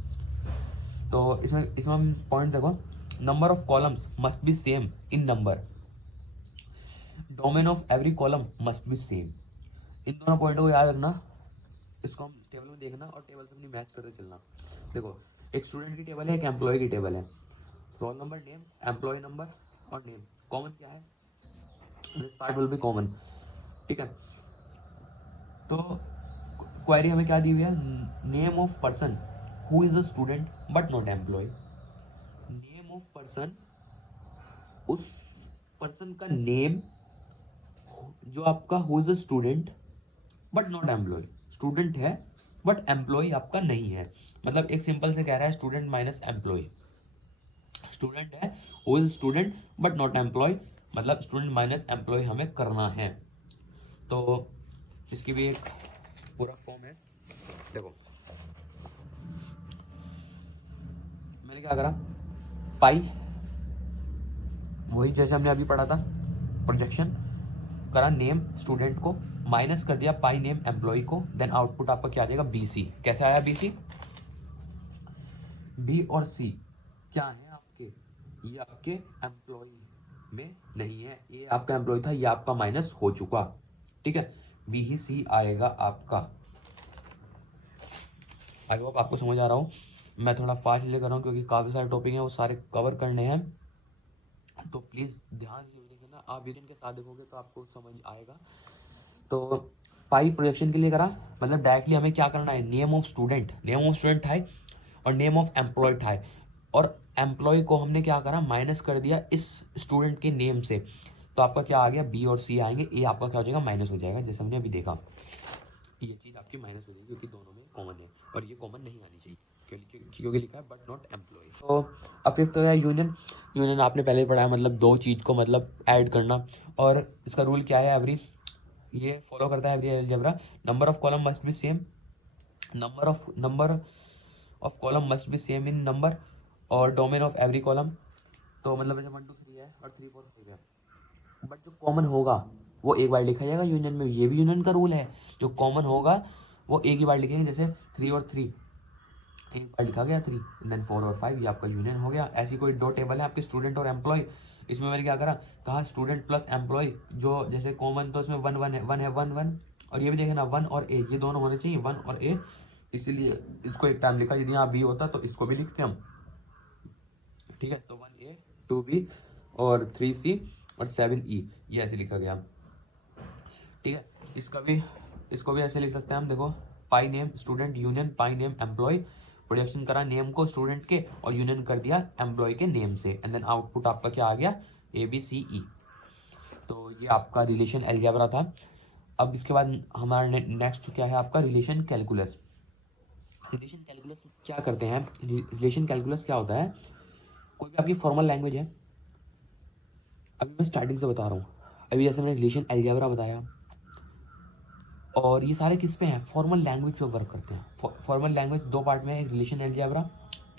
तो इसमें हम पॉइंट देखो, number of columns must be same in number, domain of every column must be same. इन दोनों पॉइंटों को याद रखना, इसको हम टेबल में देखना और टेबल से अपनी मैच करते चलना। देखो एक स्टूडेंट की टेबल है, एक एम्प्लॉय की टेबल है, roll number, name, employ number और नेम। कॉमन क्या है, this part will be common, ठीक है। तो क्वेरी हमें क्या दी हुई है, name of person who is a student but not employ. Name of person, उस पर्सन का नेम जो आपका who is a student but not employ, student है बट एम्प्लॉय आपका नहीं है। मतलब एक सिंपल से कह रहा है स्टूडेंट माइनस एम्प्लॉय, स्टूडेंट है who is student but not employ, मतलब स्टूडेंट माइनस एम्प्लॉय हमें करना है। तो इसकी भी एक पूरा फॉर्म है। देखो मैंने क्या करा, पाई, वही जैसे हमने अभी पढ़ा था प्रोजेक्शन करा, नेम स्टूडेंट को माइनस कर दिया पाई नेम एम्प्लॉय को, देन आउटपुट आपका क्या आ जाएगा, BC। कैसे आया BC, B और C क्या है आपके, ये आपके एम्प्लॉय में नहीं है, ये आपका एम्प्लॉय था, ये आपका माइनस हो चुका, ठीक है। B ही C आएगा आपका। आई होप आपको समझ आ रहा हूँ। मैं थोड़ा फास्ट ले कर रहा हूँ क्योंकि काफ़ी सारे टॉपिक हैं, वो सारे कवर करने हैं, तो प्लीज़ ध्यान से देखना। आप वीडियो के साथ देखोगे तो आपको समझ आएगा। तो पाई प्रोजेक्शन के लिए करा, मतलब डायरेक्टली हमें क्या करना है, नेम ऑफ स्टूडेंट है और नेम ऑफ एम्प्लॉय है, और एम्प्लॉय को हमने क्या करा, माइनस कर दिया इस स्टूडेंट के नेम से। तो आपका क्या आ गया, B और C आएंगे, A आपका क्या हो जाएगा, माइनस हो जाएगा, जैसे हमने अभी देखा। ये चीज़ आपकी माइनस हो जाएगी क्योंकि दोनों में कॉमन है, और ये कॉमन नहीं आनी चाहिए क्योंकि लिखा है बट नॉट एम्प्लॉय। तो अब फिफ्थ हो गया यूनियन। यूनियन आपने पहले पढ़ा है, मतलब दो चीज़ को मतलब ऐड करना, और इसका रूल क्या है, एवरी ये फॉलो करता है every algebra, number of column must be same, number of column must be same in number और डोमेन ऑफ एवरी कॉलम। तो मतलब जैसे 1 2 3 है और 3 4 5 है, बट जो कॉमन होगा वो एक बार लिखा जाएगा यूनियन में, ये भी यूनियन का रूल है, जो कॉमन होगा वो एक ही बार लिखेंगे। जैसे 3 और 3 एक बार लिखा गया 3, देन 4 और 5, ये आपका यूनियन हो गया। ऐसी कोई दो टेबल है आपके स्टूडेंट और एम्प्लॉय, इसमें मैंने क्या करा, कहा स्टूडेंट प्लस एम्प्लॉय, जो जैसे कॉमन तो इसमें 1 1 है, 1 है 1 1, और ये भी देखना 1 और A ये दोनों होने चाहिए, 1 और A, इसीलिए इसको एक टाइम लिखा। यदि यहाँ B होता तो इसको भी लिखते हम, ठीक है। तो 1A 2B और 3C और 7E, ये ऐसे लिखा गया, ठीक है। इसको भी ऐसे लिख सकते हैं हम। देखो पाई नेम स्टूडेंट यूनियन पाई नेम एम्प्लॉय, प्रोजेक्शन करा नेम को स्टूडेंट के और यूनियन कर दिया एम्प्लॉय के नेम से, एंड देन आउटपुट आपका क्या आ गया, ABCE। तो ये आपका रिलेशन अलजेब्रा था। अब इसके बाद हमारा नेक्स्ट क्या है आपका, रिलेशन कैलकुलस। रिलेशन कैलकुलस क्या करते हैं, रिलेशन कैलकुलस क्या होता है, कोई भी आपकी फॉर्मल लैंग्वेज है, अभी मैं स्टार्टिंग से बता रहा हूँ, अभी जैसे मैंने रिलेशन अलजेब्रा बताया, और ये सारे किस पे हैं, फॉर्मल लैंग्वेज पे वर्क करते हैं। फॉर्मल लैंग्वेज दो पार्ट में है, एक रिलेशन अलजेब्रा,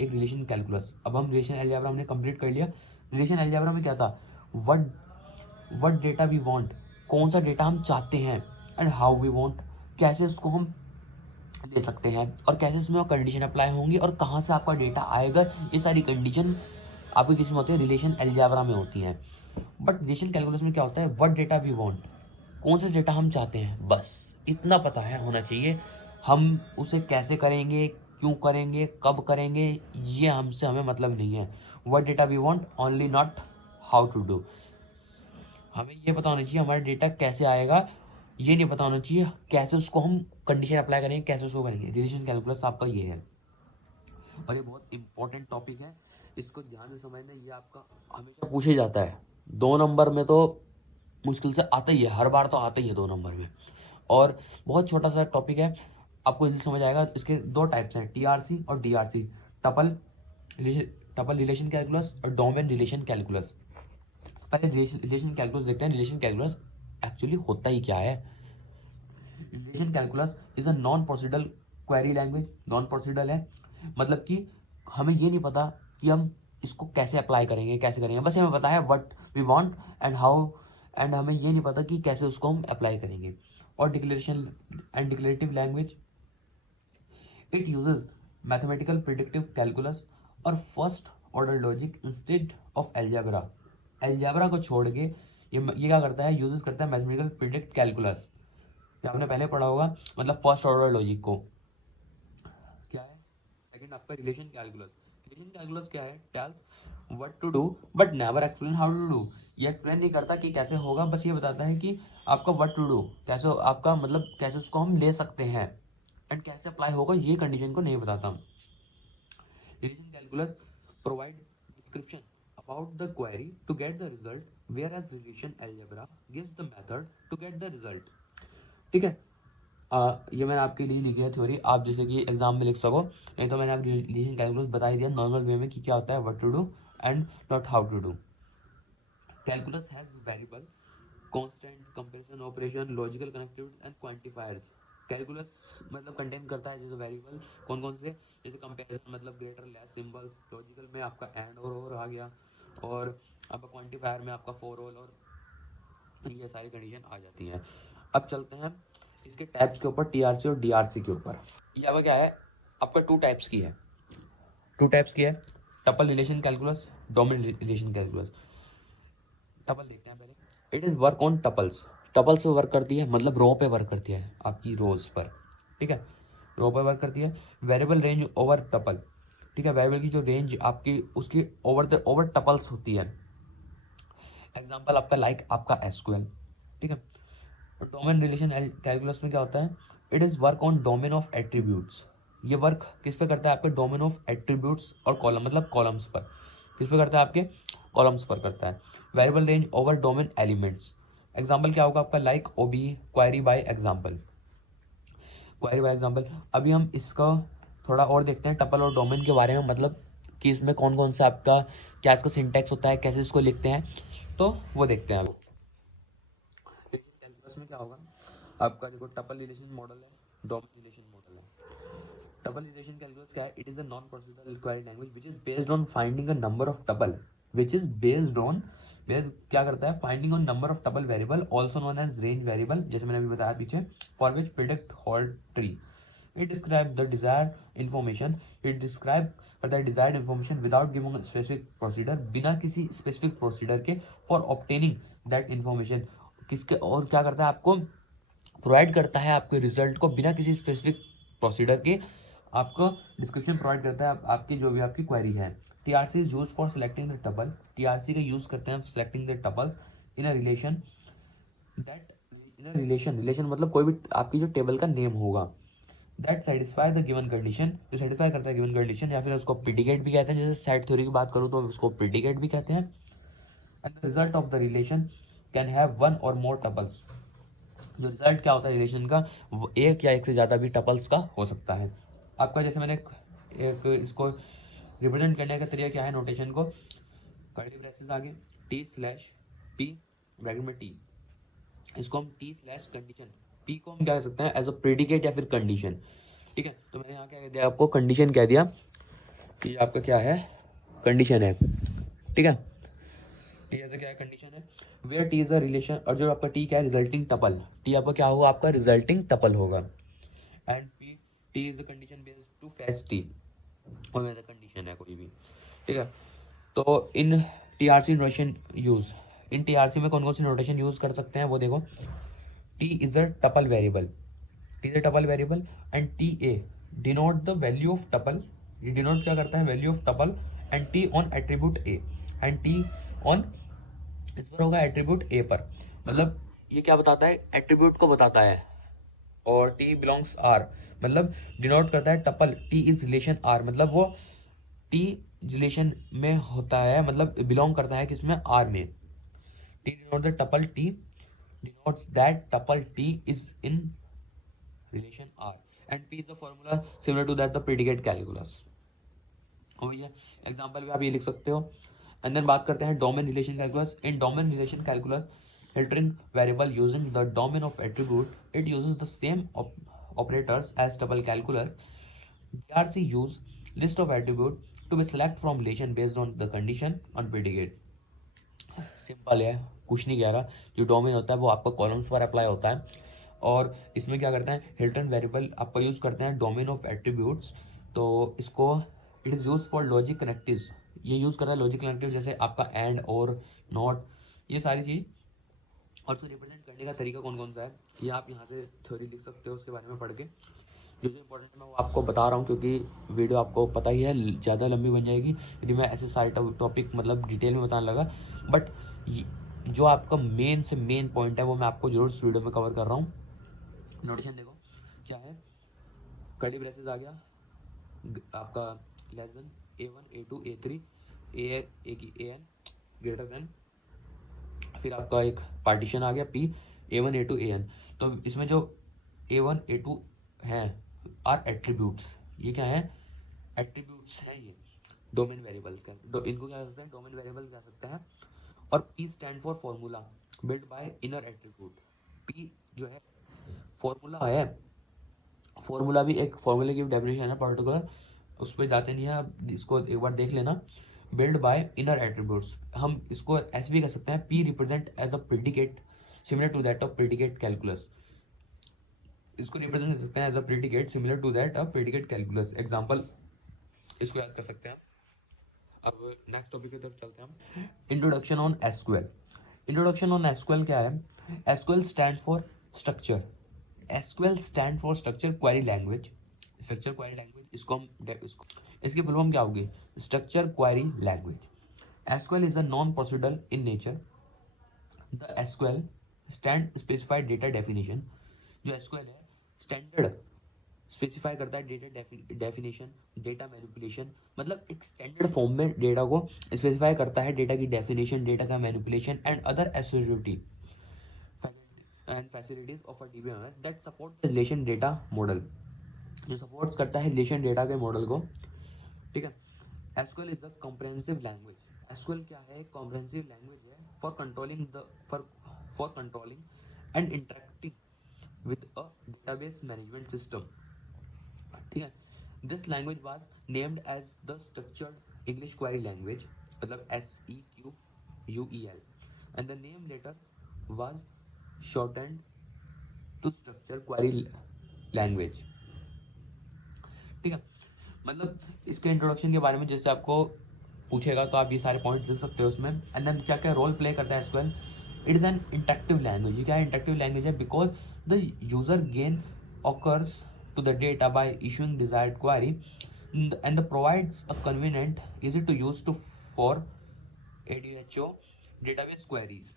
एक रिलेशन कैलकुलस। अब हम रिलेशन अलजेब्रा हमने कंप्लीट कर लिया। रिलेशन अलजेब्रा में क्या था, व्हाट डेटा वी वांट, कौन सा डेटा हम चाहते हैं, एंड हाउ वी वांट, कैसे उसको हम ले सकते हैं, और कैसे इसमें कंडीशन अप्लाई होंगी, और कहाँ से आपका डेटा आएगा, ये सारी कंडीशन आपकी किस में होती है, रिलेशन अलजेब्रा में होती हैं। बट रिलेशन कैलकुलस में क्या होता है, व्हाट डेटा वी वांट, कौन सा डेटा हम चाहते हैं, बस इतना पता है होना चाहिए। हम उसे कैसे करेंगे, क्यों करेंगे, कब करेंगे, ये हमें मतलब नहीं है। What data we want only, not how to do. हमें ये पता होना चाहिए हमारा डेटा कैसे आएगा, ये नहीं पता होना चाहिए कैसे उसको हम कंडीशन अप्लाई करेंगे, कैसे उसको करेंगे। रिलेशन कैलकुलस आपका ये है, और ये बहुत इंपॉर्टेंट टॉपिक है, इसको ध्यान से समझना। ये आपका हमेशा पूछे जाता है 2 नंबर में, तो मुश्किल से आता ही है, हर बार तो आता ही है 2 नंबर में। और बहुत छोटा सा टॉपिक है, आपको जल्दी समझ आएगा। इसके 2 टाइप्स हैं, टीआरसी और डीआरसी, टपल रिलेशन कैलकुलस और डोमेन रिलेशन कैलकुलस। पहले रिलेशन कैलकुलस देखते हैं। रिलेशन कैलकुलस एक्चुअली होता ही क्या है। Relation calculus is a non procedural query language. Non procedural है मतलब कि हमें ये नहीं पता कि हम इसको कैसे अप्लाई करेंगे, कैसे करेंगे, बस हमें पता है what we want and how, and हमें ये नहीं पता कि कैसे उसको हम अप्लाई करेंगे। और declaration and declarative language, it uses mathematical predictive calculus और first order logic instead of algebra. Algebra को छोड़ के ये क्या करता है, यूजेस करता है मैथमेटिकल प्रिडिक्ट कैलकुलस। ये आपने पहले पढ़ा होगा, मतलब फर्स्ट ऑर्डर लॉजिक को। क्या है सेकंड आपका रिलेशन कैलकुलस। रिलेशन कैलकुलस क्या है, tells what to do but never explain how to do. ये एक्सप्लेन नहीं करता कि कैसे होगा, बस ये बताता है कि आपका व्हाट टू डू कैसे, आपका मतलब कैसे उसको हम ले सकते हैं, एंड कैसे अप्लाई होगा ये कंडीशन को नहीं बताता। Relation calculus provide description about the query to get the result, whereas relation algebra gives the method to get the result। ठीक है, ये मैंने आपके लिए लिखी है थ्योरी, आप जैसे कि एग्जाम में लिख सको। नहीं तो मैंने आप रिलेशन कैलकुलस बता ही दिया नॉर्मल वे में कि क्या होता है, what to do and not how to do. Calculus has variable, constant, comparison operation, logical connectivities and quantifiers. Calculus मतलब कंटेन करता है जैसे वेरिएबल, कौन कौन से, जैसे कंपैरिजन मतलब ग्रेटर लेस सिंबल्स, लॉजिकल में आपका एंड और आ गया, और आपका क्वांटिफायर में आपका फॉर ऑल, और ये सारी कंडीशन आ जाती हैं। अब चलते हैं इसके टाइप्स के ऊपर, टीआरसी और डीआरसी के ऊपर। ये आपका क्या है, आपका 2 टाइप्स की है, 2 टाइप्स की है, tuple relation calculus, domain relation calculus. Tuple देखते हैं पहले। It is work on tuples. Tuples पे वर्क करती है, मतलब रो पे वर्क करती है, आपकी रोज पर। ठीक है, रो पे वर्क करती है। Variable range over tuple. ठीक है, वेरिएबल की जो रेंज आपकी उसकी ओवर टपल्स होती है। एग्जाम्पल आपका लाइक आपका एसक्यूएल। ठीक है, डोमेन रिलेशन कैलकुलस में क्या होता है, it is work on domain of attributes. ये वर्क किस पे करता है, आपके डोमेन ऑफ एट्रीब्यूट्स और कॉलम, मतलब कॉलम्स पर। किस पे करता है, आपके कॉलम्स पर करता है। Variable range over domain elements. Example क्या होगा आपका, लाइक ओबी query by example. Query by example. अभी हम इसका थोड़ा और देखते हैं टपल और डोमेन के बारे में, मतलब कि इसमें कौन कौन सा आपका क्या इसका सिंटैक्स होता है, कैसे इसको लिखते हैं, तो वो देखते हैं। अब कैलकुलस में क्या होगा आपका, देखो टपल रिलेशन मॉडल है, डोमेन रिलेशन मॉडल है। टपल रिलेशन कैलकुलस क्या है, it is a non procedural query language which is based on finding a number of tuple, which is based on क्या करता है, finding on number of tuple variable also known as range variable, जैसे मैंने अभी बताया पीछे, for which predict hold true. It describes the desired information. It describe the desired information without giving a specific procedure, बिना किसी specific procedure के, for obtaining that information। किसके और क्या करता है, आपको प्रोवाइड करता है आपके रिजल्ट को बिना किसी स्पेसिफिक प्रोसीडर के, आपको डिस्क्रिप्शन प्रोवाइड करता है आपकी जो भी आपकी क्वेरी है। TRC is use for selecting the tuple. TRC का यूज करते हैं selecting the tuples in a relation that, in a relation मतलब कोई भी आपकी जो टेबल का नेम होगा, that satisfy the given condition, जो सेटिस्फाई करता है गिवन कंडीशन, या फिर उसको प्रिडिकेट भी कहते हैं, जैसे सेट थ्योरी की बात करूँ तो उसको प्रिडिकेट भी कहते हैं। And the result of the relation can have 1 और मोर टपल्स। जो रिजल्ट क्या होता है रिलेशन का, वो एक या एक से ज़्यादा भी टपल्स का हो सकता है। आपका जैसे मैंने एक इसको रिप्रेजेंट करने का तरीका क्या है, नोटेशन को, कर्ली ब्रेसेस आगे टी स्लैश पी ब्रैकेट में टी, इसको हम टी स्लैश कंडीशन, पी को हम क्या कह सकते हैं एज अ प्रेडिकेट या फिर कंडीशन। ठीक है, तो मैंने यहाँ क्या कह दिया आपको, कंडीशन कह दिया कि आपका क्या है, कंडीशन है। ठीक है, टी ऐसा क्या है, कंडीशन है। Where T is a relation, और जो आपका टी क्या है, रिजल्टिंग टपल। टी आपका क्या होगा, आपका रिजल्टिंग टपल होगा। And P, T is a condition based to fetch T, और मेरा कंडीशन है कोई भी। ठीक है, तो in TRC notation use, in TRC में कौन कौन सी नोटेशन यूज कर सकते हैं वो देखो। T is a tuple variable, T is a tuple variable, and T A denote the value of tuple, ये डिनोट क्या करता है, value of tuple and T on attribute A, and T on, इस पर होगा एट्रीब्यूट ए पर, मतलब ये क्या बताता है, एट्रीब्यूट को बताता है। और टी बिलोंग्स आर, मतलब डिनोट करता है tuple T is relation R, मतलब वो टी रिलेशन में होता है, मतलब बिलोंग करता है किसमें, आर में। T denote the tuple T denotes that tuple T is in relation R, and P is the formula similar to that the predicate calculus। और ये एग्जांपल भी आप ये लिख सकते हो। एंड देन बात करते हैं domain relation calculus. In domain relation calculus filtering variable using the domain of attribute, it uses the same operators as tuple calculus। DRC use list of attribute to be select from relation based on the condition on predicate। Simple है, कुछ नहीं कह रहा। जो domain होता है वो आपका कॉलम्स पर अप्लाई होता है, और इसमें क्या करते हैं, हिल्टन वेरिएबल आपका यूज करते हैं डोमेन ऑफ एट्रीब्यूट्स। तो इसको it is use for logic connectives, ये यूज करता है लॉजिक कनेक्टिव, जैसे आपका एंड और नॉट, ये सारी चीज़। और उसको रिप्रेजेंट करने का तरीका कौन कौन सा है, ये आप यहाँ से थ्योरी लिख सकते हो उसके बारे में पढ़ के। जो जो इंपॉर्टेंट है मैं वो आपको बता रहा हूँ, क्योंकि वीडियो आपको पता ही है ज़्यादा लंबी बन जाएगी यदि मैं ऐसे सारे टॉपिक मतलब डिटेल में बताने लगा। बट जो आपका मेन से मेन पॉइंट है वो मैं आपको जरूर इस वीडियो में कवर कर रहा हूँ। नोटेशन देखो क्या है, कर्ली ब्रेसेस आ गया आपका, less than A1 A2 A3 A की AN ग्रेटर देन, फिर आपका एक पार्टीशन आ गया P A1 A2 AN। तो इसमें जो A1 A2 हैं आर एट्रीब्यूट्स, ये क्या है, एट्रीब्यूट्स हैं ये डोमेन वेरिएबल्स का, तो इनको क्या कर सकते हैं, डोमेन वेरिएबल्स कह सकते हैं। और P stand for formula build by inner attribute. P जो है फॉर्मूला है, फॉर्मूला भी एक फॉर्मूले की डेफिनेशन है पर्टिकुलर, उस पर जाते नहीं है, आप इसको एक बार देख लेना। बिल्ड बाय इनर एट्रीब्यूट्स, हम इसको ऐसे भी कह सकते हैं, P represent as a predicate similar to that of predicate calculus, इसको रिप्रेजेंट कर सकते हैं as a predicate similar to that of predicate calculus. Example इसको याद कर सकते हैं। अब नेक्स्ट टॉपिक की तरफ चलते हैं हम, introduction on SQL. Introduction on SQL क्या है, SQL stand for structure, SQL stand for structure query language, structure query language, इसकी फुल फॉर्म क्या होगी, structure query language. SQL is a non procedural in nature, the SQL stand specified data definition, जो SQL है standard specify करता है data definition, data manipulation, मतलब एक standard form में डेटा को स्पेसिफाई करता है, डेटा की डेफिनेशन, डेटा का manipulation and other associative and facilities of a DBMS that support the relation data model, जो सपोर्ट्स करता है रिलेशन डेटा के मॉडल को। ठीक है, SQL is a comprehensive language, SQL क्या है, कॉम्प्रिहेंसिव लैंग्वेज है for controlling the for controlling and interacting with a database management system. ठीक है, this language was named as the structured English query language, मतलब SEQUEL, and the name later was shortened to structure query language. ठीक है, मतलब इसके introduction के बारे में जैसे आपको पूछेगा तो आप ये सारे पॉइंट्स देख सकते हो उसमें। एंड देन क्या क्या रोल प्ले करता है SQL, it is an interactive language, ये क्या है, इंटरेक्टिव लैंग्वेज है, because the user gain occurs to the data by issuing desired query and provides a convenient easy to use to for ADHO database queries।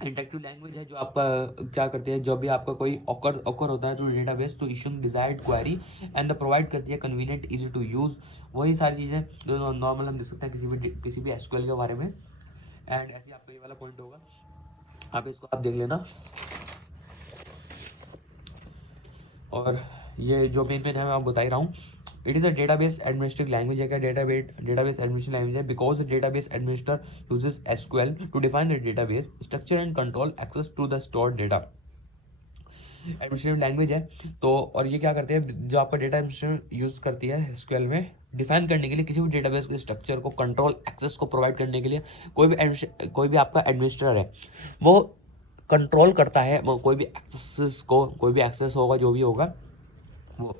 Interactive language है जो आपका क्या करती है, जो भी आपका कोई ऑकर होता है तो database to issuing desired query and the provide करती है कन्वीनियंट इजी टू यूज, वही सारी चीज़ें जो नॉर्मल हम देख सकते हैं किसी भी एसक्यूएल के बारे में। एंड ऐसे आपका ये वाला पॉइंट होगा, आप इसको आप देख लेना। और ये जो मेन है मैं आपको बता ही रहा हूँ, it is a database administrative language है, क्या डेटाबेस एडमिनिस्ट्रेटिव लैंग्वेज है, because database administer uses SQL to define the database structure and control access to the stored data. Administrative language है तो, और ये क्या करते हैं, जो आपका डेटा एडमिनिस्ट्रेटर यूज करती है एसक्यूएल में डिफाइन करने के लिए किसी भी डेटाबेस के स्ट्रक्चर को, कंट्रोल एक्सेस को प्रोवाइड करने के लिए, कोई भी आपका एडमिनिस्ट्रेटर है वो कंट्रोल करता है कोई भी एक्सेस को, कोई भी एक्सेस होगा जो भी होगा वो।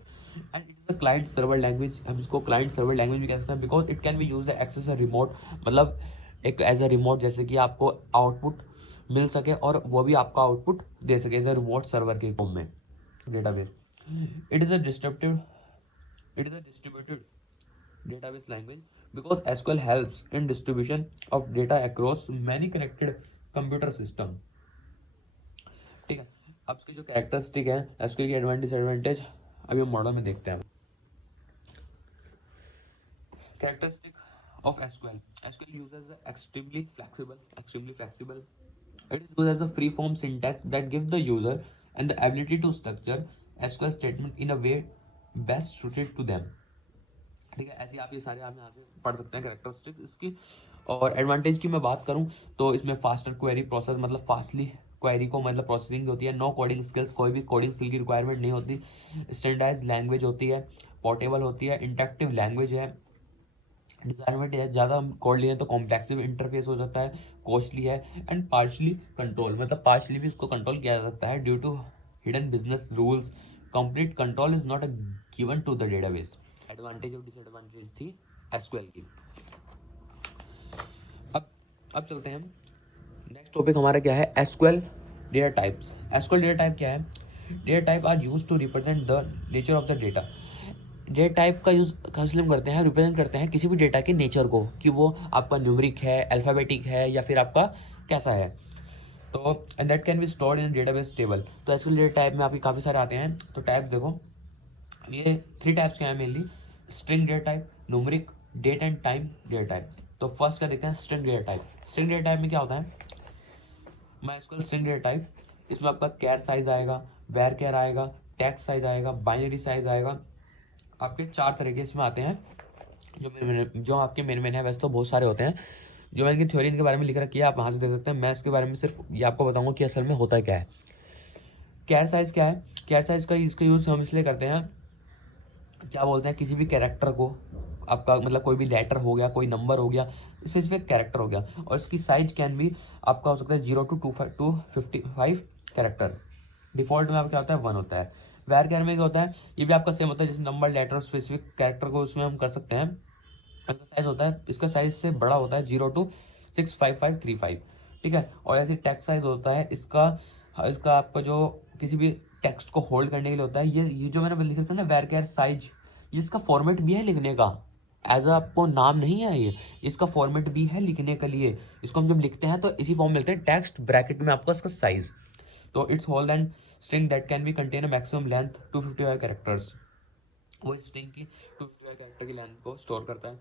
And it is a client server language, हम इसको क्लाइंट सर्वर लैंग्वेज भी कह सकते हैं, because it can be use access a remote, मतलब एक एज अ रिमोट, जैसे कि आपको आउटपुट मिल सके और वो भी आपका आउटपुट दे सके एज अ रिमोट सर्वर के फॉर्म में database. It is a disruptive It is a distributed database language because SQL helps in distribution of data across many connected computer system. ठीक है, अब इसके जो कैरेक्टरिस्टिक है एसक्यूएल की एडवांटेज डिसएडवांटेज अभी हम मॉडल में देखते हैं. Characteristic of SQL. SQL uses extremely flexible. It is used as a free-form syntax that gives the user and the ability to structure SQL statement in a way best suited to them. ठीक है, ऐसे आप ये सारे आप यहाँ से पढ़ सकते हैं कैरेक्टरिस्टिक इसकी. और एडवांटेज की मैं बात करूँ तो इसमें फास्टर क्वेरी प्रोसेस, मतलब फास्टली क्वेरी को मतलब प्रोसेसिंग होती है. नो कोडिंग स्किल्स, कोई भी कोडिंग स्किल की रिक्वायरमेंट नहीं होती. स्टैंडर्डाइज लैंग्वेज होती है, पोर्टेबल होती है, इंटरेक्टिव लैंग्वेज है. डिसएडवांटेज है, ज़्यादा हम कोड लिए तो कॉम्प्लेक्सिव इंटरफेस हो जाता है, कॉस्टली है, एंड पार्शली कंट्रोल, मतलब पार्शली भी इसको कंट्रोल किया जा सकता है due to hidden business rules. Complete control is not a given to the database. Advantage और डिसएडवांटेज थी एसक्यूएल की. अब चलते हैं हम नेक्स्ट टॉपिक हमारा क्या है, SQL data types. SQL data type क्या है? Data type are used to represent the nature of the data. Data type का यूज हम करते हैं, रिप्रेजेंट करते हैं किसी भी डेटा के नेचर को, कि वो आपका न्यूमेरिक है, अल्फाबेटिक है, या फिर आपका कैसा है. तो and that can be stored in database table. तो एसक्यूएल डेटा टाइप में आपके काफ़ी सारे आते हैं. तो टाइप देखो, ये 3 टाइप्स के हैं mainly: string data type, numeric, date and time data type. तो फर्स्ट क्या देखते हैं, string data type. String data type में क्या होता है, MySQL स्ट्रिंग डेटा टाइप, इसमें आपका कैर साइज आएगा, वेर कैर आएगा, टेक्स्ट साइज आएगा, बाइनरी साइज आएगा. आपके 4 तरीके इसमें आते हैं जो आपके मेन है. वैसे तो बहुत सारे होते हैं, जो मैंने थ्योरी इनके बारे में लिख रखी है, आप वहाँ से देख सकते हैं. मैं इसके बारे में सिर्फ ये आपको बताऊंगा कि असल में होता क्या है. कैर साइज क्या है? कैर साइज का इसका यूज़ हम इसलिए करते हैं, क्या बोलते हैं, किसी भी कैरेक्टर को आपका मतलब कोई भी लेटर हो गया, कोई नंबर हो गया, स्पेसिफिक कैरेक्टर हो गया, और इसकी साइज कैन भी आपका हो सकता है 0 to 255 कैरेक्टर. डिफॉल्ट में आपका क्या होता है, 1 होता है. वेर कैर में क्या होता है, ये भी आपका सेम होता है, जैसे नंबर, लेटर और स्पेसिफिक कैरेक्टर को उसमें हम कर सकते हैं. इसका साइज होता है, इसका साइज से बड़ा होता है 0 to 65535. ठीक है. और ऐसे टेक्स्ट साइज होता है इसका आपका जो किसी भी टेक्स्ट को होल्ड करने के लिए होता है. ये जो मैंने लिख रखा है ना, वेर कैर साइज, इसका फॉर्मेट भी है लिखने का. एज आपको नाम नहीं है ये, इसका फॉर्मेट भी है लिखने के लिए. इसको हम जब लिखते हैं तो इसी फॉर्म में लिखते हैं, टेक्स्ट ब्रैकेट में आपका इसका साइज. तो it's whole and string that can be contain a maximum length 255 characters. वो स्ट्रिंग की 255 कैरेक्टर की लेंथ को स्टोर करता है,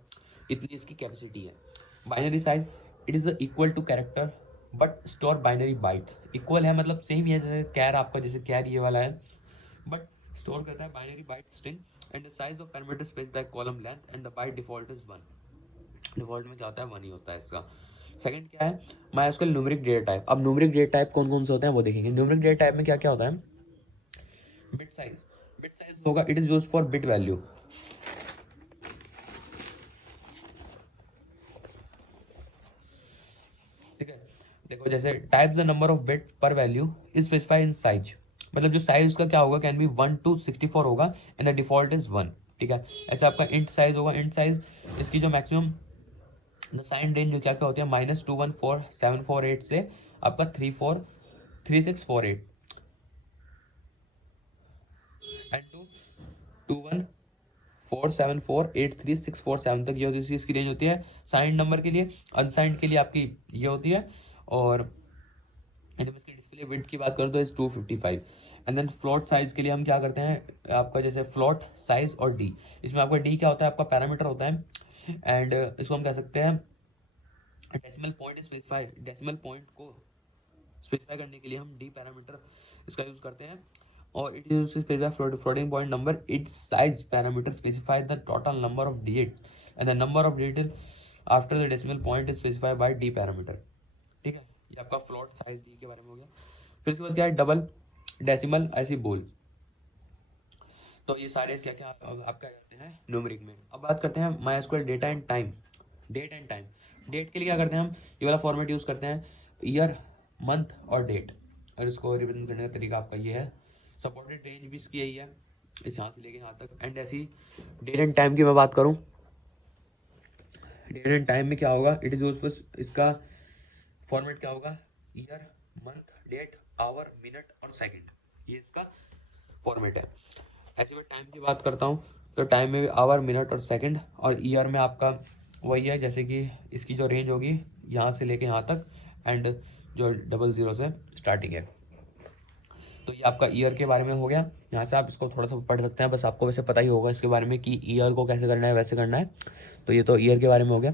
इतनी इसकी कैपेसिटी है. Binary size, it is equal to character but store binary byte. Equal है मतलब सेम ही है, जैसे कैर आपका, जैसे कैर ये वाला है, बट स्टोर करता है binary byte string. And the size of parameter specified column length and the byte default is 1. Default में क्या होता है, 1 ही होता है इसका. सेकंड क्या है, MySQL न्यूमेरिक डेटा टाइप. अब न्यूमेरिक डेटा टाइप कौन कौन से होते हैं वो देखेंगे. न्यूमेरिक डेटा टाइप में क्या क्या होता है, बिट साइज होगा, it is used for bit value. ठीक है. देखो, जैसे type the number of bit पर value is specified in size, मतलब जो साइज उसका क्या होगा, कैन बी 1 to 64 होगा, एंड द डिफॉल्ट इज 1. ठीक है. ऐसे आपका इंट साइज होगा, इंट साइज इसकी जो मैक्सिमम द साइन रेंज जो क्या क्या होते हैं, -214,748 से आपका 3648 एंड 214,748,3647 तक ये होती है, इसकी रेंज होती है साइंड नंबर के लिए. अनसाइंड के लिए आपकी ये होती है. और जब इसकी डिस्प्ले विड्थ की बात करें तो इस 255. एंड देन फ्लोट साइज के लिए हम क्या करते हैं, आपका जैसे फ्लोट साइज और डी. इसमें आपका डी क्या होता है, आपका पैरामीटर होता है. एंड इसको हम कह सकते हैं decimal point specify. Decimal point को स्पेसिफाई करने के लिए हम डी पैरामीटर इसका यूज करते हैं. और it is specify floating point number. It's size parameter specify the total number of digit and the number of digit after the decimal point is specified by D parameter. ठीक है. ये आपका float size D के बारे में हो गया. फिर इसके बाद क्या है, डबल, डेसिमल, ऐसी बोल. तो ये सारे क्या क्या आप क्या करते हैं न्यूमेरिक में. अब बात करते हैं MySQL data and time. Date and time. Date के लिए क्या करते हैं हम, ये वाला फॉर्मेट यूज करते हैं, ईयर, मंथ और डेट. और इसको रिप्रेजेंट करने का तरीका आपका ये है. सपोर्टेड रेंज भी इसकी यही है, इस यहाँ से लेके यहाँ तक. एंड ऐसी डेट एंड टाइम की मैं बात करूँ, डेट एंड टाइम में क्या होगा, इट इज यूज, इसका फॉर्मेट क्या होगा, year, month, date, hour, minute और सेकंड. ये इसका फॉर्मेट है. ऐसे मैं टाइम की बात करता हूँ तो टाइम में भी आवर, मिनट और सेकंड, और ईयर में आपका वही है, जैसे कि इसकी जो रेंज होगी यहाँ से लेके यहाँ तक, एंड जो 00 से स्टार्टिंग है। तो ये आपका ईयर के बारे में हो गया। यहाँ से आप इसको थोड़ा सा पढ़ सकते हैं, बस आपको वैसे पता ही होगा इसके बारे में कि ईयर को कैसे करना है, वैसे करना है। तो ये तो ईयर के बारे में हो गया।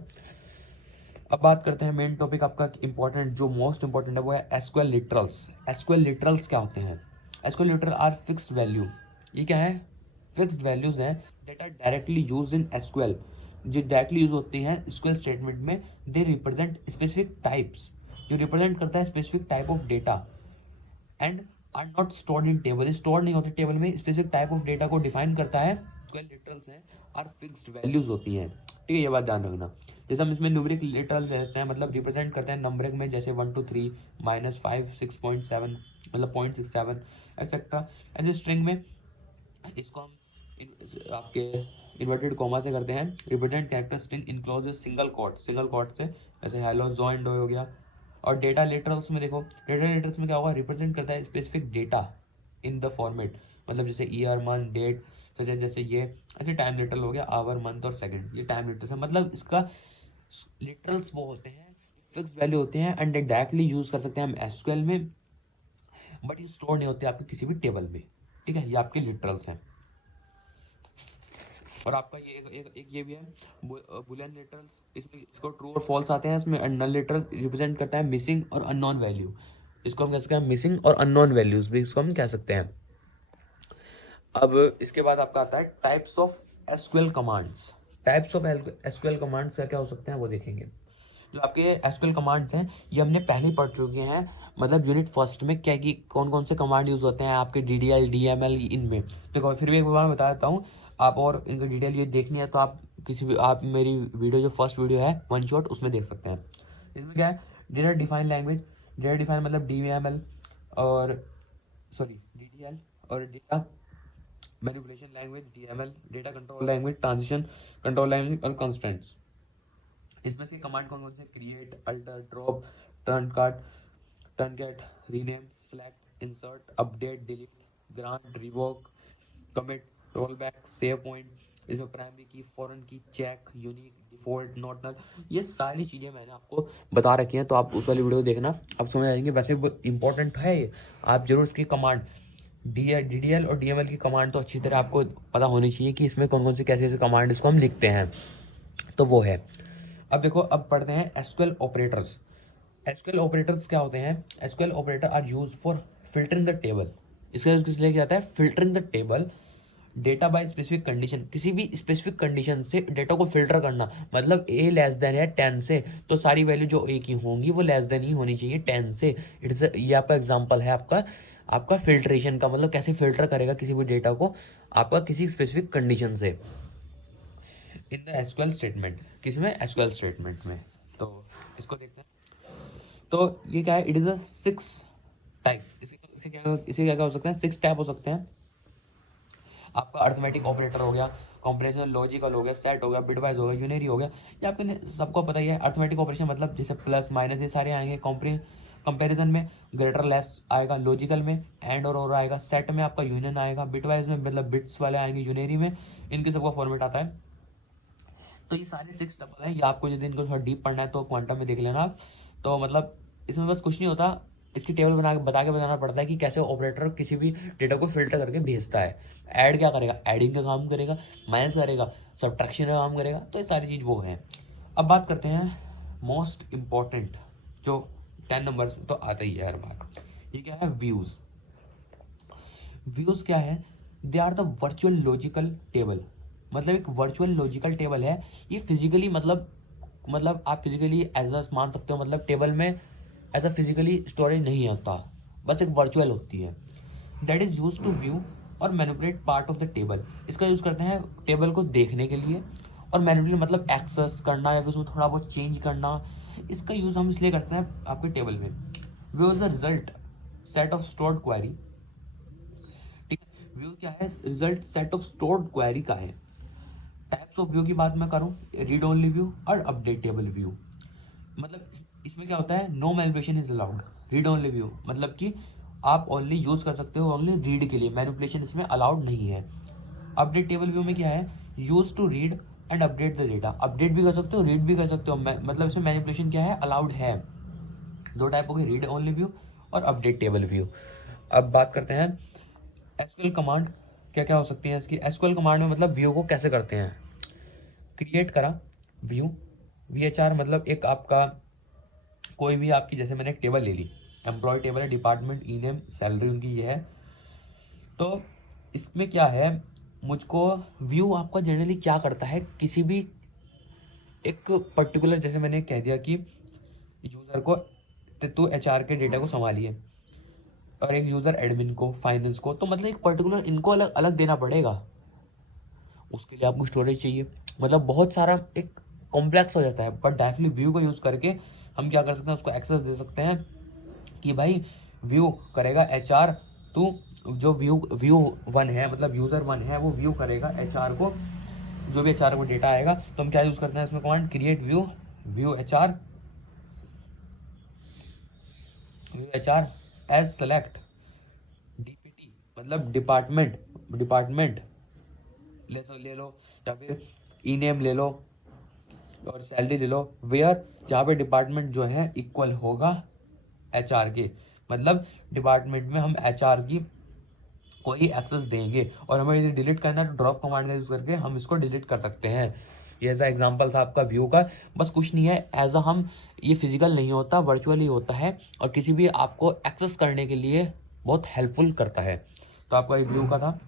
अब बात करते हैं मेन टॉपिक आपका इंपॉर्टेंट, जो मोस्ट इंपॉर्टेंट है वो है एसक्यूएल लिटरल्स। एसक्यूएल लिटरल्स क्या होते हैं? SQL literal are fixed value. ये क्या है? फिक्स्ड वैल्यूज हैं that are directly used in SQL, जो डायरेक्टली यूज होती हैं एसक्यूएल स्टेटमेंट में। दे रिप्रेजेंट स्पेसिफिक टाइप्स, जो रिप्रेजेंट करता है specific type of data, and are not stored in table. Store नहीं होते टेबल में, स्पेसिफिक टाइप ऑफ डेटा को डिफाइन करता है। एसक्यूएल लिटरल्स हैं आर फिक्स्ड वैल्यूज होती हैं, ठीक है, ये बात ध्यान रखना। जैसे हम इसमें न्यूमेरिक लिटरल्स रहते हैं, मतलब रिप्रेजेंट करते हैं नंबरिक में, जैसे 1 to 3 -5 6.7 मतलब 0.67 एक्सेट्रा। ऐसे स्ट्रिंग में इसको हम आपके इन्वर्टेड कॉमा से करते हैं। Represent character string enclose single quote, single quote से, जैसे हेलो जॉइंट हो गया। और डेटा लिटरल्स में देखो, डेटा लिटरल्स में क्या होगा? रिप्रेजेंट करता है specific data in the format, मतलब जैसे ईयर, मंथ, डेट, जैसे ये ऐसे टाइम लिटरल हो गया, आवर, मंथ और सेकंड, ये टाइम लिटरल्स है। मतलब इसका लिटरल्स वो होते हैं, फिक्स वैल्यू होते हैं, एंड डायरेक्टली यूज कर सकते हैं हम एसक्यूएल में, बट ये स्टोर नहीं होते आपके किसी भी टेबल में, ठीक है। ये आपके लिटरल्स हैं। और आपका ये एक ये भी है बुलियन लिटरल्स। इसमें इसको ट्रू और फॉल्स आते हैं। इसमें नल लिटरल रिप्रेजेंट करता है मिसिंग और अननोन वैल्यू। इसको हम कह सकते हैं मिसिंग और अननोन वैल्यूज भी इसको हम कह सकते हैं। अब इसके बाद आपका आता है types of SQL commands. Types of SQL commands क्या क्या हो सकते हैं वो देखेंगे। जो आपके एसक्यूएल कमांड्स हैं ये हमने पहले ही पढ़ चुके हैं, मतलब यूनिट फर्स्ट में, क्या कि कौन कौन से कमांड यूज होते हैं आपके डीडीएल, डीएमएल इनमें। देखो फिर भी एक बार बता देता हूँ आप, और इनका डिटेल ये देखनी है तो आप किसी भी, आप मेरी वीडियो जो फर्स्ट वीडियो है वन शॉट, उसमें देख सकते हैं। इसमें क्या है? Data define language. Data define मतलब डीएमएल और सॉरी डीडीएल, और data manipulation language DML, data control language, transition control language और कंस्ट्रेंट्स। इसमें से कमांड कौन कौन से? Create, alter, drop, truncate, truncate, rename, select, insert, update, delete, grant, revoke, commit, roll back, save point. इसमें primary key, foreign key, check, unique, default, not null, ये सारी चीजें मैंने आपको बता रखी हैं, तो आप उस वाली वीडियो देखना, आप समझ आएंगे। वैसे वो इंपॉर्टेंट है ये, आप जरूर इसकी कमांड डीडीएल और डीएमएल की कमांड तो अच्छी तरह आपको पता होनी चाहिए कि इसमें कौन कौन से कैसे कैसे कमांड इसको हम लिखते हैं, तो वो है। अब देखो, अब पढ़ते हैं एसक्यूएल ऑपरेटर्स। एसक्यूएल ऑपरेटर्स क्या होते हैं? SQL operator are use for filtering the table. इसका यूज किस लिए किया जाता है? Filtering the table data by specific condition. किसी भी स्पेसिफिक कंडीशन से डेटा को फिल्टर करना, मतलब ए लेस देन है 10 से, तो सारी वैल्यू जो ए की होंगी वो लेस देन ही होनी चाहिए 10 से। इट्स ये आपका एग्जांपल है आपका आपका फिल्ट्रेशन का, मतलब कैसे फिल्टर करेगा किसी भी डेटा को आपका किसी स्पेसिफिक कंडीशन से इन द एसक्यूएल स्टेटमेंट। किसमें? एसक्यूएल स्टेटमेंट में। तो इसको देखते हैं। तो ये क्या है? It is a 6 type. इसे क्या क्या हो सकते हैं? 6 टाइप हो सकते हैं। आपका अर्थमेटिक ऑपरेटर हो गया, कॉम्प्रेशन लॉजिकल हो गया, सेट हो गया, बिटवाइज हो गया, यूनरी हो गया। ये आपको सबको पता ही है। अर्थमेटिक ऑपरेशन मतलब जैसे प्लस माइनस ये सारे आएंगे। कंपैरिजन में ग्रेटर लेस आएगा, लॉजिकल में एंड और आएगा, सेट में आपका यूनियन आएगा, बिटवाइज में मतलब बिट्स वाले आएंगे, यूनरी में इनके सबका फॉर्मेट आता है। तो ये सारे 6 टपल हैं। ये आपको यदि इनको थोड़ा डीप पढ़ना है तो क्वांटम में देख लेना आप। तो मतलब इसमें बस कुछ नहीं होता, इसकी टेबल बता के बताना पड़ता है कि कैसे ऑपरेटर किसी भी डेटा को फिल्टर करके भेजता है। ऐड क्या करेगा? एडिंग का काम करेगा, माइनस करेगा, सब्ट्रैक्शन का काम करेगा। तो ये सारी चीज़ वो है। अब बात करते हैं मोस्ट इम्पॉर्टेंट, जो 10 नंबर तो आता ही है हर बार। ये क्या है? व्यूज। व्यूज क्या है? They are the virtual logical table. मतलब एक वर्चुअल लॉजिकल टेबल है। ये फिजिकली मतलब आप फिजिकली एज अ मान सकते हो, मतलब टेबल में एज अ फिजिकली स्टोरेज नहीं होता, बस एक वर्चुअल होती है। That is use to view और manipulate part of the table. इसका यूज करते हैं टेबल को देखने के लिए, और मैनिपुलेट मतलब एक्सेस करना या फिर उसमें थोड़ा बहुत चेंज करना। इसका यूज हम इसलिए करते हैं आपके टेबल में। View is the result set of stored query. ठीक है, व्यू क्या है? Result set of stored query का है। टाइप्स ऑफ व्यू की बात मैं करूं, रीड ओनली व्यू और अपडेटेबल व्यू। मतलब इसमें क्या होता है? No manipulation is allowed. Read only view मतलब कि आप ओनली यूज कर सकते हो ओनली रीड के लिए, मैनिपुलेशन इसमें अलाउड नहीं है। अपडेट टेबल व्यू में क्या है, use to read and update the data, update भी कर सकते हो, रीड भी कर सकते हो, मतलब इसमें मैनिपुलेशन क्या है, अलाउड है। दो टाइप हो गए, रीड ओनली व्यू और अपडेट टेबल व्यू। अब बात करते हैं एसक्यूएल कमांड क्या क्या हो सकती है इसकी। एसक्यूएल कमांड में मतलब व्यू को कैसे करते हैं, क्रिएट करा व्यू, VHR मतलब एक आपका कोई भी आपकी, जैसे मैंने एक टेबल ले ली, एम्प्लॉय टेबल है, डिपार्टमेंट, ई नेम, सैलरी उनकी ये है। तो इसमें क्या है, मुझको व्यू आपका जनरली क्या करता है, किसी भी एक पर्टिकुलर, जैसे मैंने कह दिया कि यूजर को तो HR के डेटा को संभालिए, और एक यूजर एडमिन को, फाइनेंस को, तो मतलब एक पर्टिकुलर इनको अलग अलग देना पड़ेगा। उसके लिए आपको स्टोरेज चाहिए, मतलब बहुत सारा एक कॉम्प्लेक्स हो जाता है। बट डायरेक्टली व्यू को यूज करके हम क्या कर सकते हैं, उसको एक्सेस दे सकते हैं कि भाई व्यू करेगा HR, तो जो व्यू 1 है, मतलब यूजर 1 है, वो व्यू करेगा HR को, जो भी HR को डेटा आएगा। तो हम क्या यूज करते हैं इसमें command, create view, view HR as select DPT, मतलब डिपार्टमेंट ले लो, या फिर ई नेम ले लो और सैलरी ले लो, वेयर जहाँ पे डिपार्टमेंट जो है इक्वल होगा HR के, मतलब डिपार्टमेंट में हम HR की कोई एक्सेस देंगे, और हमें यदि डिलीट करना है तो ड्रॉप कमांड का यूज करके हम इसको डिलीट कर सकते हैं। ये ऐसा एग्जांपल था आपका व्यू का, बस कुछ नहीं है, एज अ हम, ये फिजिकल नहीं होता, वर्चुअली होता है, और किसी भी आपको एक्सेस करने के लिए बहुत हेल्पफुल करता है। तो आपका ये व्यू का था।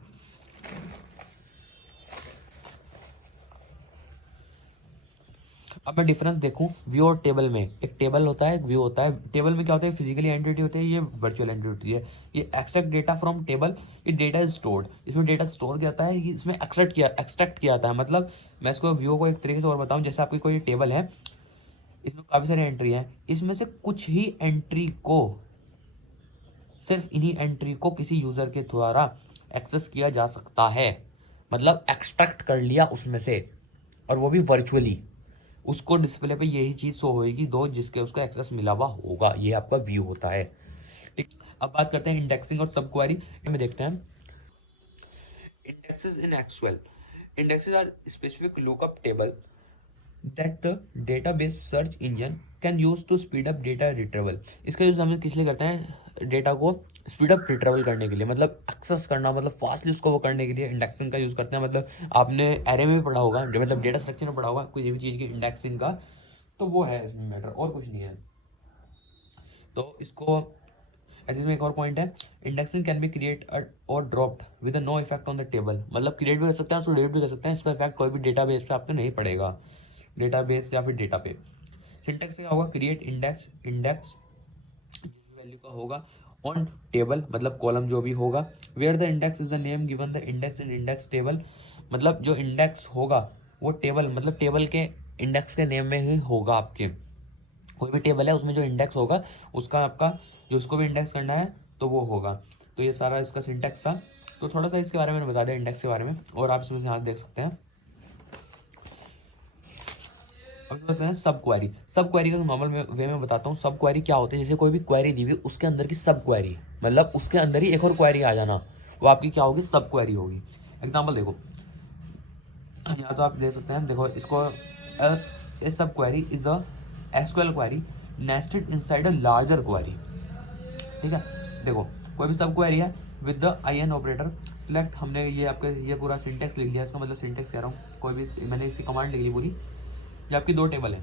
अब मैं डिफरेंस देखूं व्यू और टेबल में, एक टेबल होता है, एक व्यू होता है। टेबल में क्या होता है, फिजिकली एंटिटी होती है, ये वर्चुअल एंटिटी होती है। ये एक्सट्रैक्ट डेटा फ्रॉम टेबल, ये डेटा इज स्टोर्ड, इसमें डेटा स्टोर किया जाता है, इसमें एक्सट्रैक्ट किया जाता है। मतलब मैं इसको व्यू को एक तरीके से और बताऊं, जैसे आपकी कोई टेबल है, इसमें काफी सारी एंट्री है, इसमें से कुछ ही एंट्री को, सिर्फ इन्हीं एंट्री को किसी यूजर के द्वारा एक्सेस किया जा सकता है, मतलब एक्सट्रैक्ट कर लिया उसमें से, और वो भी वर्चुअली। उसको डिस्प्ले पे यही चीज शो होगी, दो जिसके उसको एक्सेस मिला हुआ होगा, ये आपका व्यू होता है। ठीक, अब बात करते हैं इंडेक्सिंग और सब क्वेरी में। देखते हैं indexes in SQL. Indexes are specific lookup table that the database search engine can use to speed up data retrieval. इसका यूज हम किस लिए करते हैं, डेटा को स्पीड अप रिट्रीवल करने के लिए, मतलब एक्सेस करना, मतलब फास्टली उसको वो करने के लिए इंडेक्सिंग का यूज करते हैं। मतलब आपने एरे में भी पढ़ा होगा, मतलब डेटा स्ट्रक्चर में पढ़ा होगा किसी भी चीज की इंडेक्सिंग का, तो वो है इसमें मैटर, और कुछ नहीं है। तो इसको ऐसे इसमें एक और पॉइंट है, इंडेक्सिंग कैन बी क्रिएट और dropped with no effect on the table, मतलब क्रिएट भी कर सकते हैं, उसको डिलीट भी कर सकते हैं, इसका इफेक्ट कोई भी डेटाबेस पे आपको नहीं पड़ेगा, डेटाबेस या फिर डेटा पे। सिंटेक्स क्या होगा, क्रिएट इंडेक्स वैल्यू का होगा, ऑन टेबल मतलब कॉलम जो भी होगा, where the index is the name given the index in index table, मतलब जो इंडेक्स होगा वो टेबल, मतलब टेबल के इंडेक्स के नेम में ही होगा। आपके कोई भी टेबल है उसमें जो इंडेक्स होगा उसका, आपका जो उसको भी इंडेक्स करना है तो वो होगा। तो ये सारा इसका सिंटेक्स था। तो थोड़ा सा इसके बारे में बता दें, इंडेक्स के बारे में, और आप इसमें से यहाँ देख सकते हैं। अब बताते हैं सब क्वेरी। सब क्वेरी का नॉर्मल वे में बताता हूँ। सब क्वेरी क्या होते हैं, जैसे कोई भी क्वेरी दी हुई उसके अंदर की सब क्वेरी, मतलब उसके अंदर ही एक और क्वेरी आ जाना, वो आपकी क्या होगी, सब क्वेरी होगी। एग्जाम्पल देखो, यहाँ तो आप देख सकते हैं, देखो इसको, ए सब query is a SQL query nested inside a larger query. ठीक है, देखो कोई भी सब क्वेरी है with the IN operator select, हमने ये आपके ये पूरा सिंटेक्स लिख लिया, इसका मतलब सिंटेक्स कह रहा हूँ, कोई भी मैंने इसकी कमांड लिख ली पूरी। ये आपकी दो टेबल है,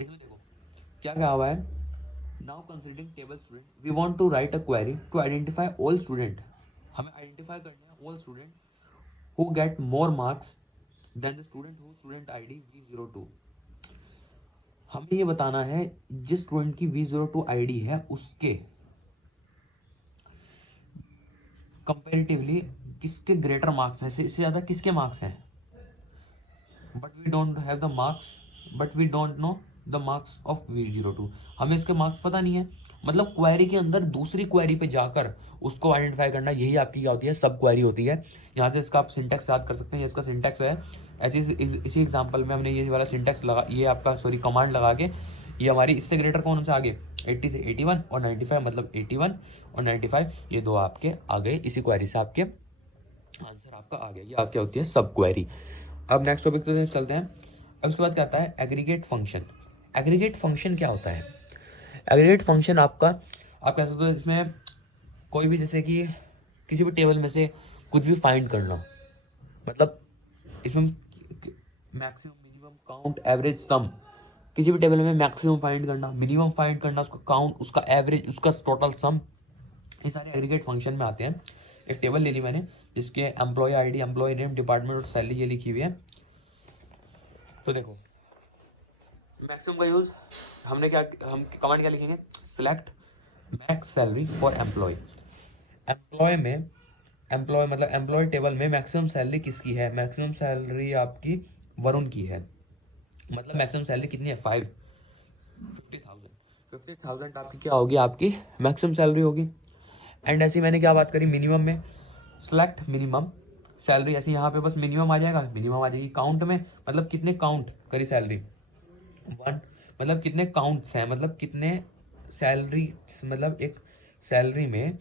इसमें देखो क्या क्या हुआ है, now considering table student we want to write a query to identify all student, हमें आइडेंटिफाई करना है all student who get more marks than the student who student ID V02। हमें ये बताना है जिस स्टूडेंट की V02 ID है उसके कंपैरेटिवली किसके ग्रेटर मार्क्स हैं, इससे ज्यादा किसके मार्क्स हैं। But we don't have the marks, but we don't know the marks of V02, हमें इसके मार्क्स पता नहीं है। मतलब क्वेरी के अंदर दूसरी क्वेरी पे जाकर उसको आइडेंटिफाई करना, यही आपकी क्या होती है, सब क्वेरी होती है। यहाँ से इसका आप सिंटेक्स याद कर सकते हैं, ये इसका सिंटेक्स है। ऐसे इसी एग्जांपल में हमने ये वाला सिंटेक्स लगा, ये आपका सॉरी कमांड लगा के, ये हमारी इससे ग्रेटर कौन से आगे 80 से 81 और 95, मतलब 81 और 95 ये दो आपके आ गए इसी क्वेरी से आपके आंसर आपका आ गया। ये आपकी होती है सब क्वेरी। अब नेक्स्ट टॉपिक पे चलते हैं। अब उसके बाद क्या आता है, एग्रीगेट फंक्शन। एग्रीगेट फंक्शन क्या होता है? एग्रीगेट फंक्शन आपका, आप कह सकते हो इसमें कोई भी, जैसे कि किसी भी टेबल में से कुछ भी फाइंड करना, मतलब इसमें मैक्सिमम, मिनिमम, काउंट, एवरेज, सम, किसी भी टेबल में मैक्सिमम फाइंड करना, मिनिमम फाइंड करना, उसका काउंट, उसका एवरेज, उसका टोटल सम, ये सारे एग्रीगेट फंक्शन में आते हैं। एक टेबल ले ली मैंने जिसके employ ID, employ name, department और सैलरी ये लिखी हुई है। तो देखो मैक्सिमम का यूज हमने क्या, हम कमांड क्या लिखेंगे, select max salary for employ. Employ में, एम्प्लॉय मतलब एम्प्लॉय टेबल में मैक्सिमम सैलरी किसकी है? मैक्सिमम सैलरी आपकी वरुण की है। मतलब मैक्सिमम सैलरी कितनी है? 50,000। 50,000 आपकी क्या होगी? आपकी मैक्सिमम सैलरी होगी। एंड ऐसी मैंने क्या बात करी, मिनिमम में, सेलेक्ट मिनिमम सैलरी, ऐसे यहाँ पे बस मिनिमम आ जाएगा, मिनिमम आ जाएगी। काउंट में मतलब कितने काउंट करी सैलरी? 1। मतलब कितने काउंट्स हैं, मतलब कितने सैलरी, मतलब एक सैलरी में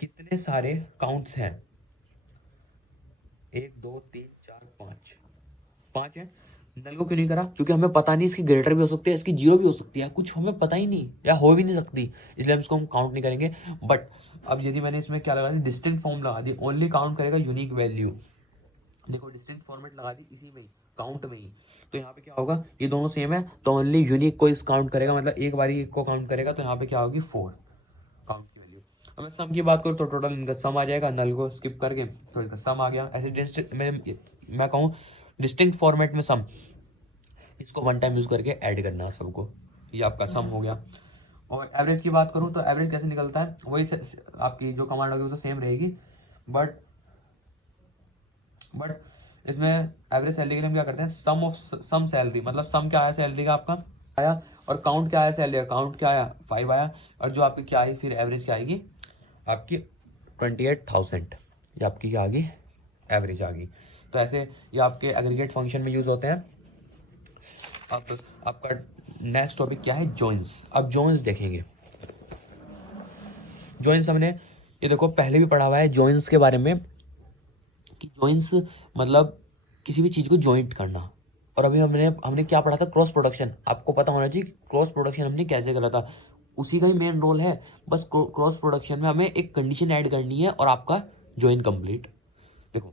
कितने सारे काउंट्स हैं? 1 2 3 4 5, 5 है। नल को क्यों नहीं करा? क्योंकि हमें पता नहीं इसकी ग्रेटर भी हो सकती है, इसकी जीरो भी हो सकती है, कुछ हमें पता ही नहीं, या हो भी नहीं सकती, इसलिए हम इसको हम काउंट नहीं करेंगे। बट अब यदि मैंने इसमें क्या लगा दी, डिस्टिंक्ट फॉर्म लगा दी, ओनली काउंट करेगा यूनिक वैल्यू। देखो डिस्टिंक्ट फॉर्मेट लगा दी इसी में ही, काउंट में ही। तो यहाँ पे क्या होगा, ये दोनों सेम है तो ओनली यूनिक को इस काउंट करेगा, मतलब एक बारी एक को काउंट करेगा। तो यहाँ पे क्या होगी, 4 काउंट की वैल्यू। अब मैं सम की बात करूँ तो टोटल इनका सम आ जाएगा, नल को स्किप करके तो इनका सम आ गया। ऐसे मैं कहूँ डिस्टिंक्ट फॉर्मेट में सम, इसको वन टाइम यूज करके ऐड करना है सबको, ये आपका सम हो गया। और एवरेज की बात करूं तो एवरेज कैसे निकलता है, वही आपकी जो कमांड होगी वो तो सेम रहेगी, बट इसमें एवरेज सैलरी के लिए हम क्या करते हैं, सम ऑफ सम सैलरी, मतलब सम क्या आया सैलरी का आपका आया, और काउंट क्या आया सैलरी का, काउंट क्या आया 5 आया, और जो आपकी क्या आई फिर एवरेज क्या आएगी आपकी 28,000, ये आपकी क्या आ गई, एवरेज आ गई। तो ऐसे ये आपके एग्रीगेट फंक्शन में यूज होते हैं। अब आपका नेक्स्ट टॉपिक क्या है, जॉइंस। अब जॉइंस देखेंगे। जॉइंस हमने ये देखो पहले भी पढ़ा हुआ है जॉइंस के बारे में, कि जॉइंस मतलब किसी भी चीज को जॉइंट करना। और अभी हमने हमने क्या पढ़ा था, क्रॉस प्रोडक्शन। आपको पता होना चाहिए क्रॉस प्रोडक्शन हमने कैसे करा था, उसी का ही मेन रोल है। बस क्रॉस प्रोडक्शन में हमें एक कंडीशन ऐड करनी है और आपका जॉइन कंप्लीट। देखो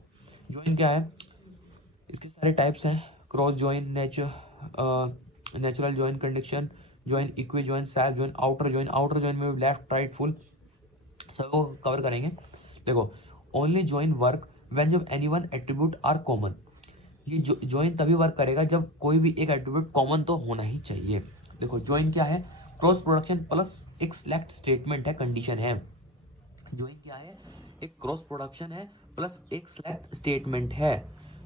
जॉइन क्या है, इसके सारे टाइप्स हैं, cross join, natural join, condition join, equi join, SAP join, outer join. Outer join में लेफ्ट राइट फुल सबको कवर करेंगे। देखो ओनली जॉइन वर्क व्हेन जब एनीवन एट्रीब्यूट आर कॉमन। ये जॉइन तभी वर्क करेगा जब कोई भी एक एट्रीब्यूट कॉमन तो होना ही चाहिए। देखो जॉइन क्या है, क्रॉस प्रोडक्शन प्लस एक सिलेक्ट स्टेटमेंट है, कंडीशन है। जॉइन क्या है, एक क्रॉस प्रोडक्शन है प्लस एक सिलेक्ट स्टेटमेंट है।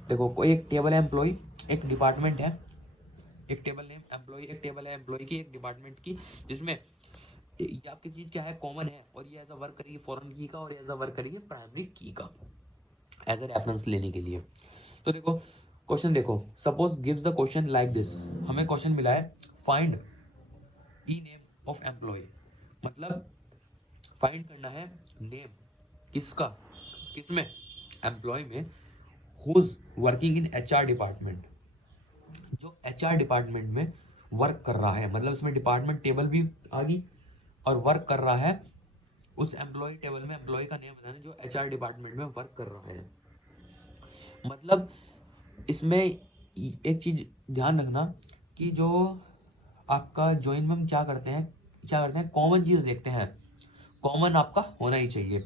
देखो कोई एक टेबल है एम्प्लॉय, एक डिपार्टमेंट है, एक टेबल नेम एम्प्लॉय, एक टेबल है एम्प्लॉय की, एक डिपार्टमेंट की, जिसमें ये आपकी चीज क्या है, कॉमन है, और ये एज अ वर्क करेगी फॉरेन की का, और एज अ वर्क करेगी प्राइमरी की का, एज अ रेफरेंस लेने के लिए। तो देखो क्वेश्चन देखो, suppose gives the question like this. हमें क्वेश्चन मिला है, find the name of employ, मतलब फाइंड करना है नेम किसका, किसमें, एम्प्लॉय में, who's working in HR department, जो एचआर डिपार्टमेंट में वर्क कर रहा है। मतलब इसमें डिपार्टमेंट टेबल भी आ गई और वर्क कर रहा है उस एम्प्लॉय टेबल में, एम्प्लॉय का नेम बताना जो एचआर डिपार्टमेंट में वर्क कर रहा है। मतलब इसमें एक चीज ध्यान रखना कि जो आपका ज्वाइन में हम क्या करते हैं कॉमन चीज देखते हैं, कॉमन आपका होना ही चाहिए।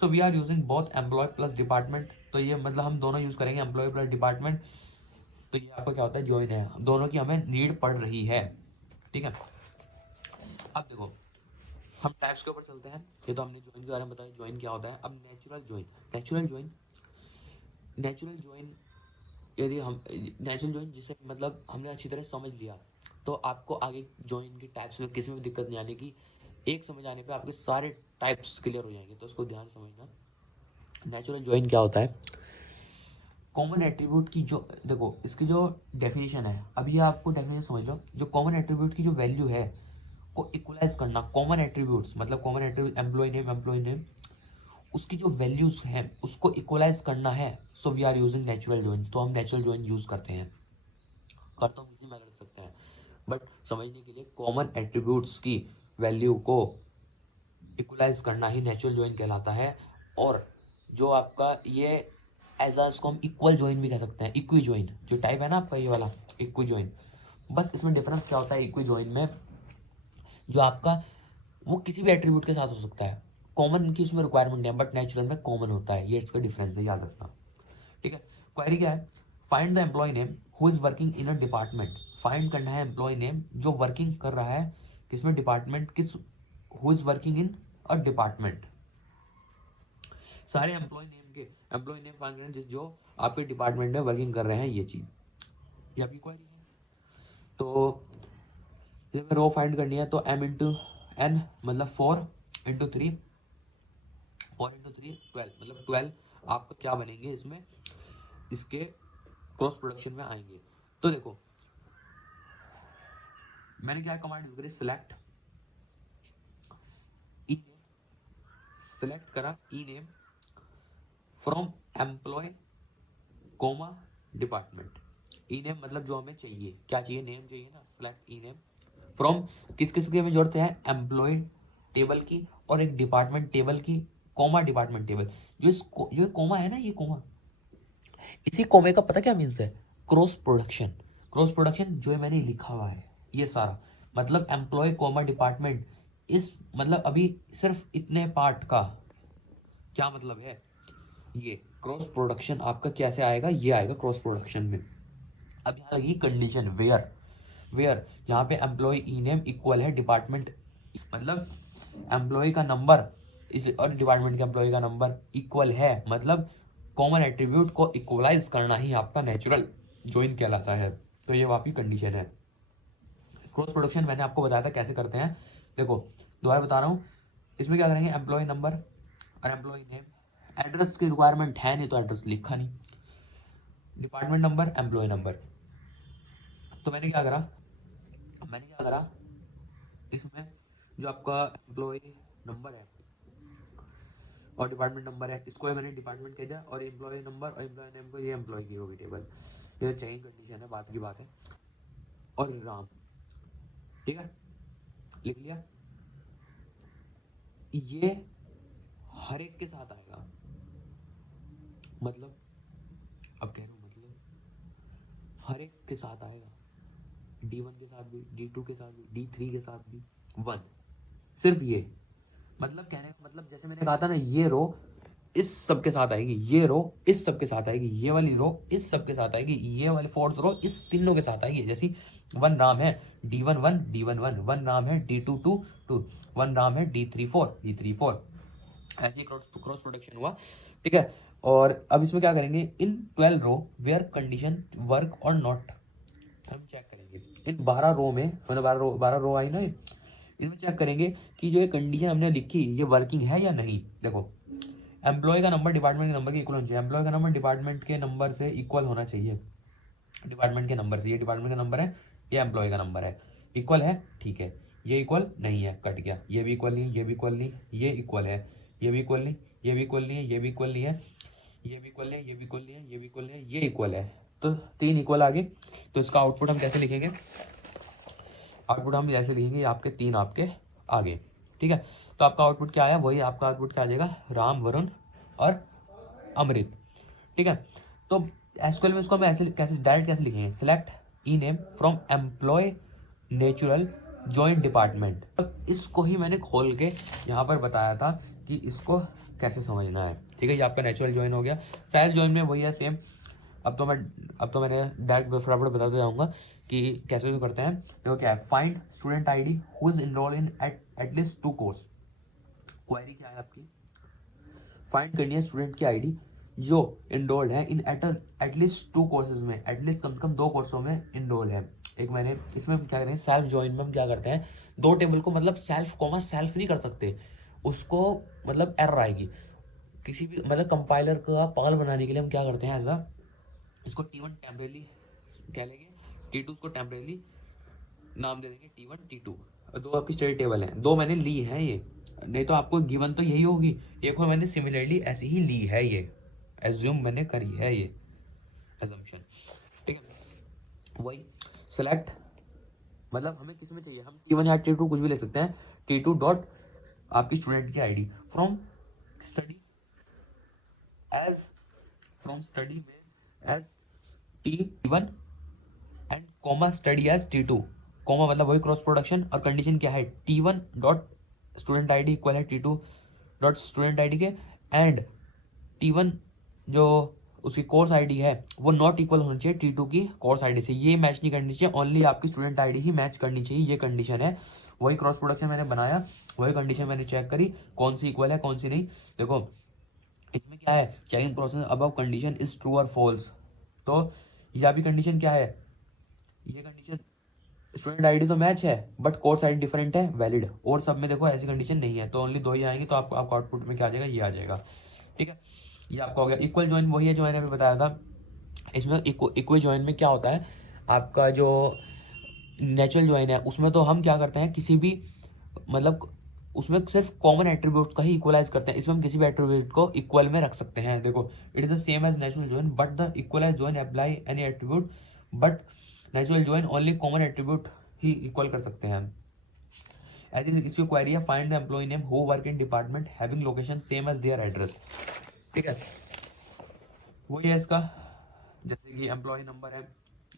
So we are using both employ plus department, तो ये मतलब हम दोनों यूज करेंगे एम्प्लॉय प्लस डिपार्टमेंट। तो ये आपका क्या होता है, ज्वाइन है, दोनों की हमें नीड पड़ रही है, ठीक है। अब देखो हम टाइप्स के ऊपर चलते हैं, ये तो हमने ज्वाइन के बारे में बताया ज्वाइन क्या होता है। अब natural join, natural join, natural join, यदि हम नेचुरल ज्वाइन जिसे मतलब हमने अच्छी तरह समझ लिया तो आपको आगे ज्वाइन की टाइप्स में किसी में भी दिक्कत नहीं आने की, एक समझ आने पे आपके सारे टाइप्स क्लियर हो जाएंगे, तो उसको ध्यान समझना। नेचुरल ज्वाइन क्या होता है, कॉमन एट्रीब्यूट की जो, देखो इसकी जो डेफिनेशन है, अभी आपको डेफिनेशन समझ लो, जो कॉमन एट्रीब्यूट की जो वैल्यू है को इक्वलाइज करना। कॉमन एट्रीब्यूट्स मतलब कॉमन एट्रीब्यूट एम्प्लॉय नेम उसकी जो वैल्यूज हैं उसको इक्वलाइज करना है, so we are using natural join, तो हम नेचुरल जॉइन यूज करते हैं। करता हूँ इसी में कर सकते हैं, बट समझने के लिए कॉमन एट्रीब्यूट्स की वैल्यू को इक्वलाइज करना ही नेचुरल जॉइन कहलाता है। और जो आपका ये एज इसको हम इक्वल जॉइन भी कह सकते हैं, इक्वी जॉइन जो टाइप है ना आपका ये वाला इक्वी जॉइन। बस इसमें डिफरेंस क्या होता है इक्वी जॉइन में, जो आपका वो किसी भी एट्रीब्यूट के साथ हो सकता है, कॉमन की उसमें रिक्वायरमेंट नहीं है, बट नेचुरल में कॉमन होता है, ये इसका डिफरेंस है, याद रखना। ठीक है, क्वेरी क्या है, find the employ name who is working in a department. Find करना है एम्प्लॉय नेम जो वर्किंग कर रहा है किसमें, डिपार्टमेंट, किस, who is working in a department. सारे एम्प्लॉय नेम फाइंड करना जिस जो आपके डिपार्टमेंट में वर्किंग कर रहे हैं, ये चीज ये आपकी क्वेरी है। तो जब रो फाइंड करनी है तो m इंटू एन मतलब 4 इंटू 3, 4 इंटू 3 12, मतलब 12 आपका क्या बनेंगे इसमें, इसके क्रॉस प्रोडक्शन में आएंगे। तो देखो मैंने क्या कमांड यूज करी, सिलेक्ट ई नेम, सिलेक्ट करा E name from employ comma department. E name मतलब जो हमें चाहिए, क्या चाहिए, नेम चाहिए ना, सिलेक्ट ई नेम फ्रॉम, किस किस की हमें जरूरत है, एम्प्लॉय टेबल की और एक डिपार्टमेंट टेबल की, कोमा डिपार्टमेंट टेबल। जो कोमा है ना, ये कोमा, इसी कोमे का पता क्या मीन्स है, क्रॉस प्रोडक्शन। क्रॉस प्रोडक्शन जो है मैंने लिखा हुआ है ये सारा, मतलब एम्प्लॉय कोमा डिपार्टमेंट, इस मतलब अभी सिर्फ इतने पार्ट का क्या मतलब है, ये क्रॉस प्रोडक्शन आपका कैसे आएगा, ये आएगा क्रॉस प्रोडक्शन में। अब यहाँ लगी कंडीशन वेयर, वेयर जहाँ पे एम्प्लॉय ई नेम इक्वल है डिपार्टमेंट, मतलब एम्प्लॉय का नंबर इस और डिपार्टमेंट के एम्प्लॉय का नंबर इक्वल है, मतलब कॉमन एट्रीब्यूट को इक्वलाइज करना ही आपका नेचुरल ज्वाइन कहलाता है। तो ये आपकी कंडीशन है। क्रॉस प्रोडक्शन मैंने आपको बताया था कैसे करते हैं, देखो दोबारा बता रहा हूँ। इसमें क्या करेंगे, एम्प्लॉय नंबर और एम्प्लॉय नेम, एड्रेस की रिक्वायरमेंट है नहीं तो एड्रेस लिखा नहीं, डिपार्टमेंट नंबर एम्प्लॉय नंबर। तो मैंने क्या करा इसमें, जो आपका एम्प्लॉय नंबर है और डिपार्टमेंट नंबर है, इसको मैंने डिपार्टमेंट कह दिया, और एम्प्लॉय नंबर और एम्प्लॉय नेम को ये एम्प्लॉय की होगी टेबल, ये चेंज कंडीशन है, बात की बात है। और राम, ठीक है, लिख लिया। ये हर एक के साथ आएगा, मतलब अब कह रहा हूँ मतलब हर एक के साथ आएगा, D1 के साथ भी, D2 के साथ भी, D3 के साथ भी 1, सिर्फ ये, मतलब कहने का मतलब जैसे मैंने कहा था ना, ये रो इस सब के साथ आएगी, ये रो इस सब के साथ आएगी, ये वाली रो इस सब के साथ आएगी, ये वाली फोर्थ रो इस तीनों के साथ आएगी। जैसे वन नाम है D1 1 D1 1, वन नाम है D2 2 2, वन नाम है D3 4 D3 4, ऐसे ही क्रॉस प्रोडक्शन हुआ, ठीक है। और अब इसमें क्या करेंगे, इन 12 रो वेयर कंडीशन वर्क और नॉट, हम चेक करेंगे इन 12 रो में, मतलब 12 रो आई ना, इसमें चेक करेंगे कि जो ये कंडीशन हमने लिखी ये वर्किंग है या नहीं। देखो एम्प्लॉय का नंबर डिपार्टमेंट के नंबर के इक्वल होना चाहिए, एम्प्लॉय का नंबर डिपार्टमेंट के नंबर से इक्वल होना चाहिए, डिपार्टमेंट के नंबर से, ये डिपार्टमेंट का नंबर है, ये एम्प्लॉय का नंबर है, इक्वल है, ठीक है। ये इक्वल नहीं है, कट गया, ये भी इक्वल नहीं, ये भी इक्वल नहीं, ये इक्वल है, ये भी इक्वल नहीं, ये भी इक्वल नहीं है, ये भी इक्वल नहीं है, ये भी इक्वल नहीं है, ये भी इक्वल नहीं है, ये भी इक्वल नहीं है, ये इक्वल है। तो 3 इक्वल आ गए। तो इसका आउटपुट हम कैसे लिखेंगे, आउटपुट हम जैसे लिखेंगे, आपके 3 आपके आगे, ठीक है। तो आपका आउटपुट क्या आया, वही आपका आउटपुट क्या आ जाएगा, राम, वरुण और अमृत, ठीक है। तो एसक्यूएल में इसको हम ऐसे कैसे डायरेक्ट कैसे लिखेंगे, select E name from employ natural joint department. अब इसको ही मैंने खोल के यहाँ पर बताया था कि इसको कैसे समझना है, ठीक है। ये आपका नेचुरल ज्वाइन हो गया। सेल्फ ज्वाइन में वही है सेम। अब तो मैंने डायरेक्ट फटाफट बताते जाऊंगा कि कैसे भी करते हैं। देखो क्या है, find student ID who is enrolled in at least 2 course. Query क्या है आपकी, फाइंड करनी है स्टूडेंट की आईडी जो इनरोल्ड है इन एटलीस्ट 2 कोर्सेज में, एटलीस्ट कम से कम 2 कोर्सों में इनरोल है। एक मैंने इसमें क्या करें, सेल्फ ज्वाइन में हम क्या करते हैं, 2 टेबल को मतलब सेल्फ कॉमा सेल्फ नहीं कर सकते, उसको मतलब एरर आएगी किसी भी, मतलब कंपाइलर का पागल बनाने के लिए हम क्या करते हैं, ऐसा इसको T1 टेम्परेली कह लेंगे, T2 उसको टेम्परेली नाम दे देंगे T1 T2। 2 आपकी स्टडी टेबल है, 2 मैंने ली है, ये नहीं तो आपको गिवन तो यही होगी। एक और मैंने सिमिलरली ऐसी ही ली है, ये एज्यूम मैंने करी है, ये एजम्पशन, ठीक है। वही सेलेक्ट, मतलब हमें किस में चाहिए, हम T1 या T2 कुछ भी ले सकते हैं। T2 डॉट आपकी स्टूडेंट की ID from study as, from study में as T1 and comma study as T2, comma मतलब वही क्रॉस प्रोडक्शन, और कंडीशन क्या है, T1 dot student ID equal है T2 डॉट स्टूडेंट आईडी के, एंड T1 जो उसकी कोर्स आईडी है वो नॉट इक्वल होनी चाहिए T2 की कोर्स आईडी से, ये मैच नहीं करनी चाहिए, ओनली आपकी स्टूडेंट आईडी ही मैच करनी चाहिए, ये कंडीशन है। वही क्रॉस प्रोडक्शन मैंने बनाया, वही कंडीशन मैंने चेक करी कौन सी इक्वल है कौन सी नहीं। देखो इसमें क्या है, checking process above condition is true और फॉल्स, तो यह भी कंडीशन क्या है, ये कंडीशन स्टूडेंट आईडी तो मैच है बट कोर्स आईडी डिफरेंट है, वैलिड, और सब में देखो ऐसी कंडीशन नहीं है, तो ओनली दो ही आएंगी, तो आपको आपका आउटपुट में क्या आ जाएगा, ये आ जाएगा, ठीक है। ये आपका हो गया। इक्वल जॉइन वही है जो मैंने अभी बताया था। इसमें इक्वल जॉइन में क्या होता है, आपका जो नेचुरल जॉइन है उसमें तो हम क्या करते हैं, किसी भी मतलब उसमें सिर्फ कॉमन एट्रीब्यूट का ही इक्वलाइज करते हैं, इसमें हम किसी भी एट्रीब्यूट को इक्वल में रख सकते हैं। देखो it is the same as natural join but the equalize join apply any attribute, but natural join only common attribute ही इक्वल कर सकते हैं। एज इज इश्यू क्वेरी है, find the employ name who work in department having location same as their address, ठीक है। वही है इसका, जैसे कि एम्प्लॉय नंबर है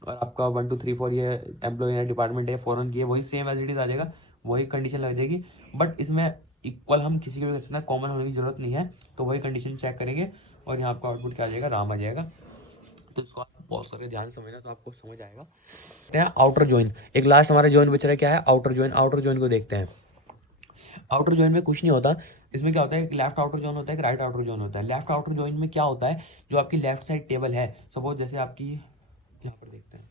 और आपका 1 2 3 4 ये एम्प्लॉय डिपार्टमेंट है, फॉरन की है, वही सेम एज इट इज आ जाएगा, वही कंडीशन लग जाएगी, बट इसमें इक्वल हम किसी के भी कर सकते हैं, कॉमन होने की जरूरत नहीं है, तो वही कंडीशन चेक करेंगे और यहाँ आपका आउटपुट क्या आ जाएगा, राम आ जाएगा। तो इसको आप बहुत सारे ध्यान से समझना तो आपको समझ आएगा। आउटर ज्वाइन, एक लास्ट हमारा ज्वाइन बच रहा है, क्या है, आउटर ज्वाइन। आउटर ज्वाइन को देखते हैं। आउटर जॉइन में कुछ नहीं होता, इसमें क्या होता है, एक लेफ्ट आउटर जॉइन होता है, एक राइट आउटर जॉइन होता है। लेफ्ट आउटर जॉइन में क्या होता है, जो आपकी लेफ्ट साइड टेबल है, सपोज जैसे आपकी यहाँ पर देखते हैं,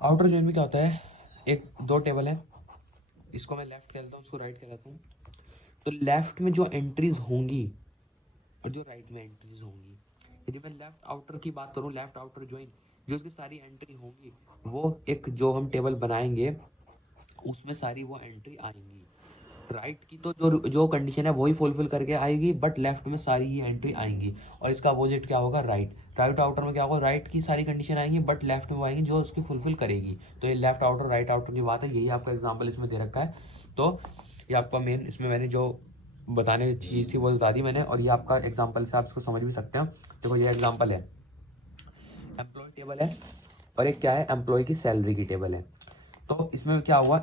आउटर जॉइन में क्या होता है, एक दो टेबल है, इसको मैं लेफ्ट कह देता हूँ, उसको राइट कह देता हूँ। तो लेफ्ट में जो एंट्रीज होंगी और जो राइट में एंट्रीज होंगी, यदि मैं लेफ्ट आउटर की बात करूँ, लेफ्ट आउटर जॉइन, जो उसकी सारी एंट्री होंगी वो एक जो हम टेबल बनाएंगे उसमें सारी वो एंट्री आएंगी। राइट की तो जो कंडीशन है वही फुलफिल करके आएगी, बट लेफ्ट में सारी ही एंट्री आएंगी, और इसका अपोजिट क्या होगा, राइट। राइट आउटर में क्या होगा, राइट की सारी कंडीशन आएंगी बट लेफ्ट में वो आएंगी जो उसकी फुलफिल करेगी। तो ये लेफ्ट आउटर राइट आउटर की बात है, यही आपका एग्जाम्पल इसमें दे रखा है। तो ये आपका मेन, इसमें मैंने जो बताने की चीज़ थी वो बता दी मैंने, और ये आपका एग्जाम्पल से आप इसको समझ भी सकते हो। देखो ये एग्जाम्पल है, एम्प्लॉय टेबल है और एक क्या है, एम्प्लॉय की सैलरी की टेबल है। तो इसमें क्या हुआ,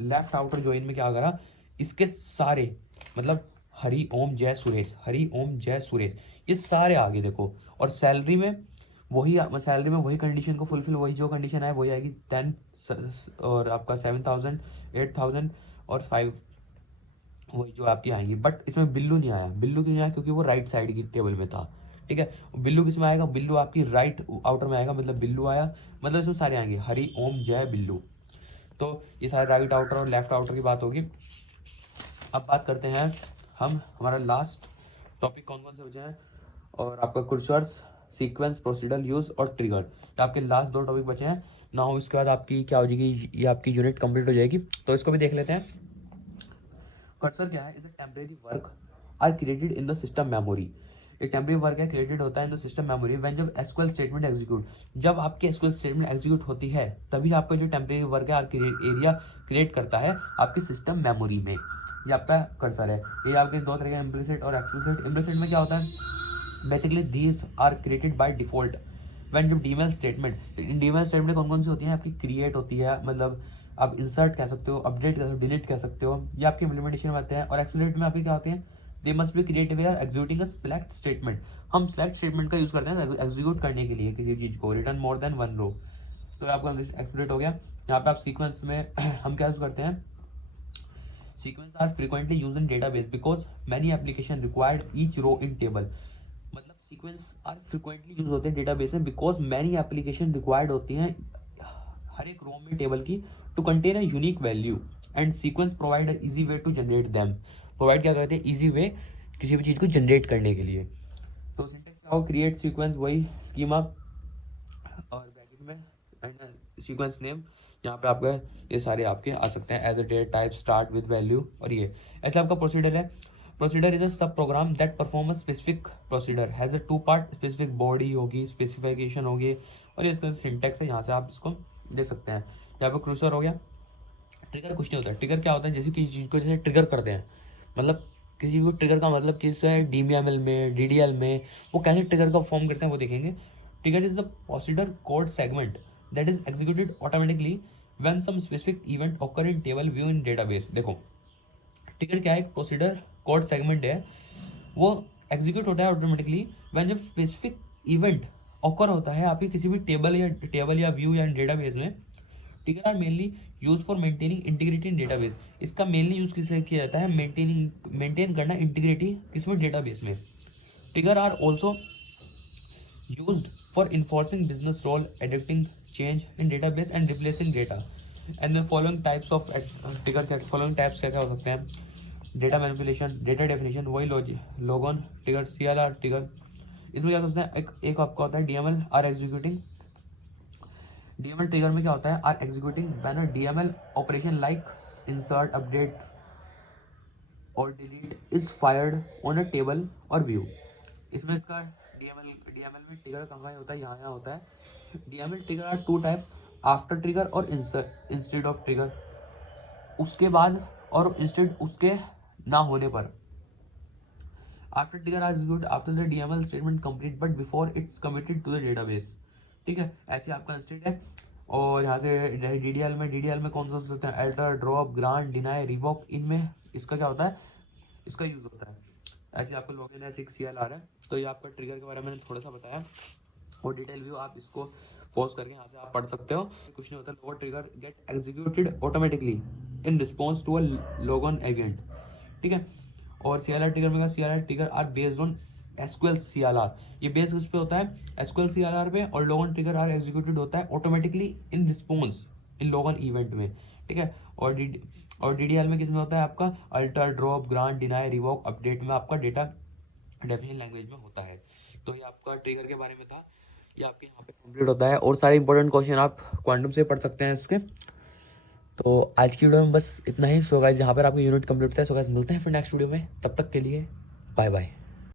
लेफ्ट आउटर ज्वाइन में क्या करा, इसके सारे मतलब हरि ओम जय सुरेश, हरि ओम जय सुरेश, ये सारे आगे देखो, और सैलरी में वही कंडीशन को फुलफिल, वही जो कंडीशन है वही आएगी, 10 और आपका 7,000 8,000 और 5, वही जो आपकी आएंगी। बट इसमें बिल्लू नहीं आया, बिल्लू क्यों नहीं आया, क्योंकि वो राइट साइड की टेबल में था, ठीक है। बिल्लू किस में आएगा, बिल्लू आपकी राइट आउटर में आएगा, मतलब बिल्लू आया, मतलब इसमें सारे आएंगे हरि ओम जय बिल्लू। तो ये सारे राइट आउटर और लेफ्ट आउटर की बात होगी। अब बात करते हैं हम, हमारा लास्ट टॉपिक कौन कौन से बचे हैं, और आपका कुर्सर्स, सीक्वेंस, प्रोसीडर यूज और ट्रिगर, तो आपके लास्ट दो टॉपिक बचे हैं ना। इसके बाद आपकी क्या हो जाएगी, ये आपकी यूनिट कंप्लीट हो जाएगी, तो इसको भी देख लेते हैं। कर्सर क्या है, is a temporary work are created in the system memory, एक टेम्परेरी वर्क है, क्रिएटेड होता है in the system memory when जब एसक्यूएल स्टेटमेंट एग्जीक्यूट, जब आपकी एसक्यूएल स्टेटमेंट एग्जीक्यूट होती है तभी आपका जो टेम्परेरी वर्क है एरिया क्रिएट करता है आपकी सिस्टम मेमोरी में। ये आपका कर्सर है। ये आपके दो तरह के इम्प्लिसिट और एक्सप्लिसिट। इम्प्लिसिट में क्या होता है, basically these are created by default when जब डीमेल स्टेटमेंट, डीमेल स्टेटमेंट कौन कौन सी होती है आपकी, क्रिएट होती है, मतलब आप इंसर्ट कह सकते हो, अपडेट कह सकते हो, डिलीट कह सकते हो, ये आपके इम्प्लीमेंटेशन में आते हैं। और एक्सप्लिसिट में आपके क्या होते हैं, they must be created we are executing a select statement, हम सिलेक्ट स्टेटमेंट का यूज करते हैं एग्जीक्यूट करने के लिए किसी चीज को, return more than one row, तो आपका एक्सप्लिसिट हो गया। यहाँ पे आप सीक्वेंस में हम क्या यूज करते हैं, sequence are frequently used in database because many application required each row in table, मतलब सीक्वेंस आर फ्रीक्वेंटली यूज होते हैं डेटाबेस में बिकॉज मैनी एप्लीकेशन रिक्वायर्ड होती हैं हर एक रो में टेबल की, to contain a unique value and sequence provide a easy way to generate them, provide क्या करते हैं, इजी वे किसी भी चीज को जनरेट करने के लिए। तो सिंटेक्स क्या हो, क्रिएट सीक्वेंस, वही स्कीमा और ब्रैकेट में एंड सीक्वेंस नेम, यहाँ पे आपका ये सारे आपके आ सकते हैं, as a date type, start with value, और ये ऐसा आपका प्रोसीडर है। Procedure is a sub program that perform a specific procedure, has a two part, specific body होगी, स्पेसिफिकेशन होगी, और ये इसका सिंटेक्स है, यहाँ से आप इसको देख सकते हैं। यहाँ पे क्रूसर हो गया। ट्रिगर कुछ नहीं होता। ट्रिगर क्या होता है, जैसे किसी चीज़ को जैसे ट्रिगर करते हैं, मतलब किसी को ट्रिगर का मतलब किस है, डीएमएल में, डीडीएल में, वो कैसे ट्रिगर का फॉर्म करते हैं वो देखेंगे। Trigger is the procedure code segment that is executed automatically when some specific event occur in table view in database. देखो ट्रिगर क्या है, एक प्रोसीडर कोड सेगमेंट है, वो एग्जीक्यूट होता है ऑटोमेटिकली व्हेन जब स्पेसिफिक इवेंट ऑकर होता है आपके किसी भी टेबल या व्यू या डेटाबेस में। Trigger are mainly use for maintaining integrity in database. इसका मेनली यूज किस लिए किया जाता है, मेंटेन करना इंटीग्रिटी किसमें, डेटाबेस में। Trigger are also used for enforcing business role, addicting change in database and replacing data. And the following types of trigger, क्या फॉलोइंग टाइप्स क्या क्या हो सकते हैं, डेटा मैनिपुलेशन, डेटा डेफिनेशन, वही लोगन ट्रिगर, सीएलआर ट्रिगर। इसमें क्या सोचते हैं, एक आपका होता है DML are executing. DML trigger में क्या होता है, are executing when a DML operation like insert, update और delete is fired on a table और व्यू। इसमें इसका डीएमएल में ट्रिगर कहाँ होता है, यहाँ होता है। DML trigger are two type, after trigger और इंस्टेड ऑफ ट्रिगर, उसके बाद और इंस्टेड उसके ना होने पर। After trigger are execute after the DML statement complete but before it's committed to the database. ठीक है, ऐसे आपका इंस्टेड है। और यहाँ से डीडीएल में कौन सा होते हैं, alter, drop, grant, deny, revoke, इनमें इसका क्या होता है, इसका यूज होता है। ऐसे आपका लॉगिन है, सीएलआर है। तो ये आपका ट्रिगर के बारे में मैंने थोड़ा सा बताया, और डिटेल व्यू आप इसको पॉज करके यहाँ से आप पढ़ सकते हो। कुछ नहीं होता, logon trigger get executed automatically in response to a logon agent. ठीक है, और सीएलआर ट्रिगर में CLR trigger are based on SQL CLR. ये बेस किस पे होता है, एसक्यूएल सीएलआर पे। और लोगन ट्रिगर आर एग्जीक्यूटेड होता है ऑटोमेटिकली इन रिस्पॉन्स इन लोगन इवेंट में। ठीक है, और डीडीएल में किस में होता है आपका, alter, drop, grant, deny, revoke, update में आपका डेटा डेफिनेशन लैंग्वेज में होता है। तो ये आपका ट्रिगर के बारे में था, ये आपके यहाँ पे कंप्लीट होता है। और सारे इंपॉर्टेंट क्वेश्चन आप क्वांटम से पढ़ सकते हैं इसके। तो आज की वीडियो में बस इतना ही। सो गाइस यहाँ पर आपकी यूनिट कंप्लीट होता है। सो गाइस मिलते हैं फिर नेक्स्ट वीडियो में, तब तक के लिए बाय बाय।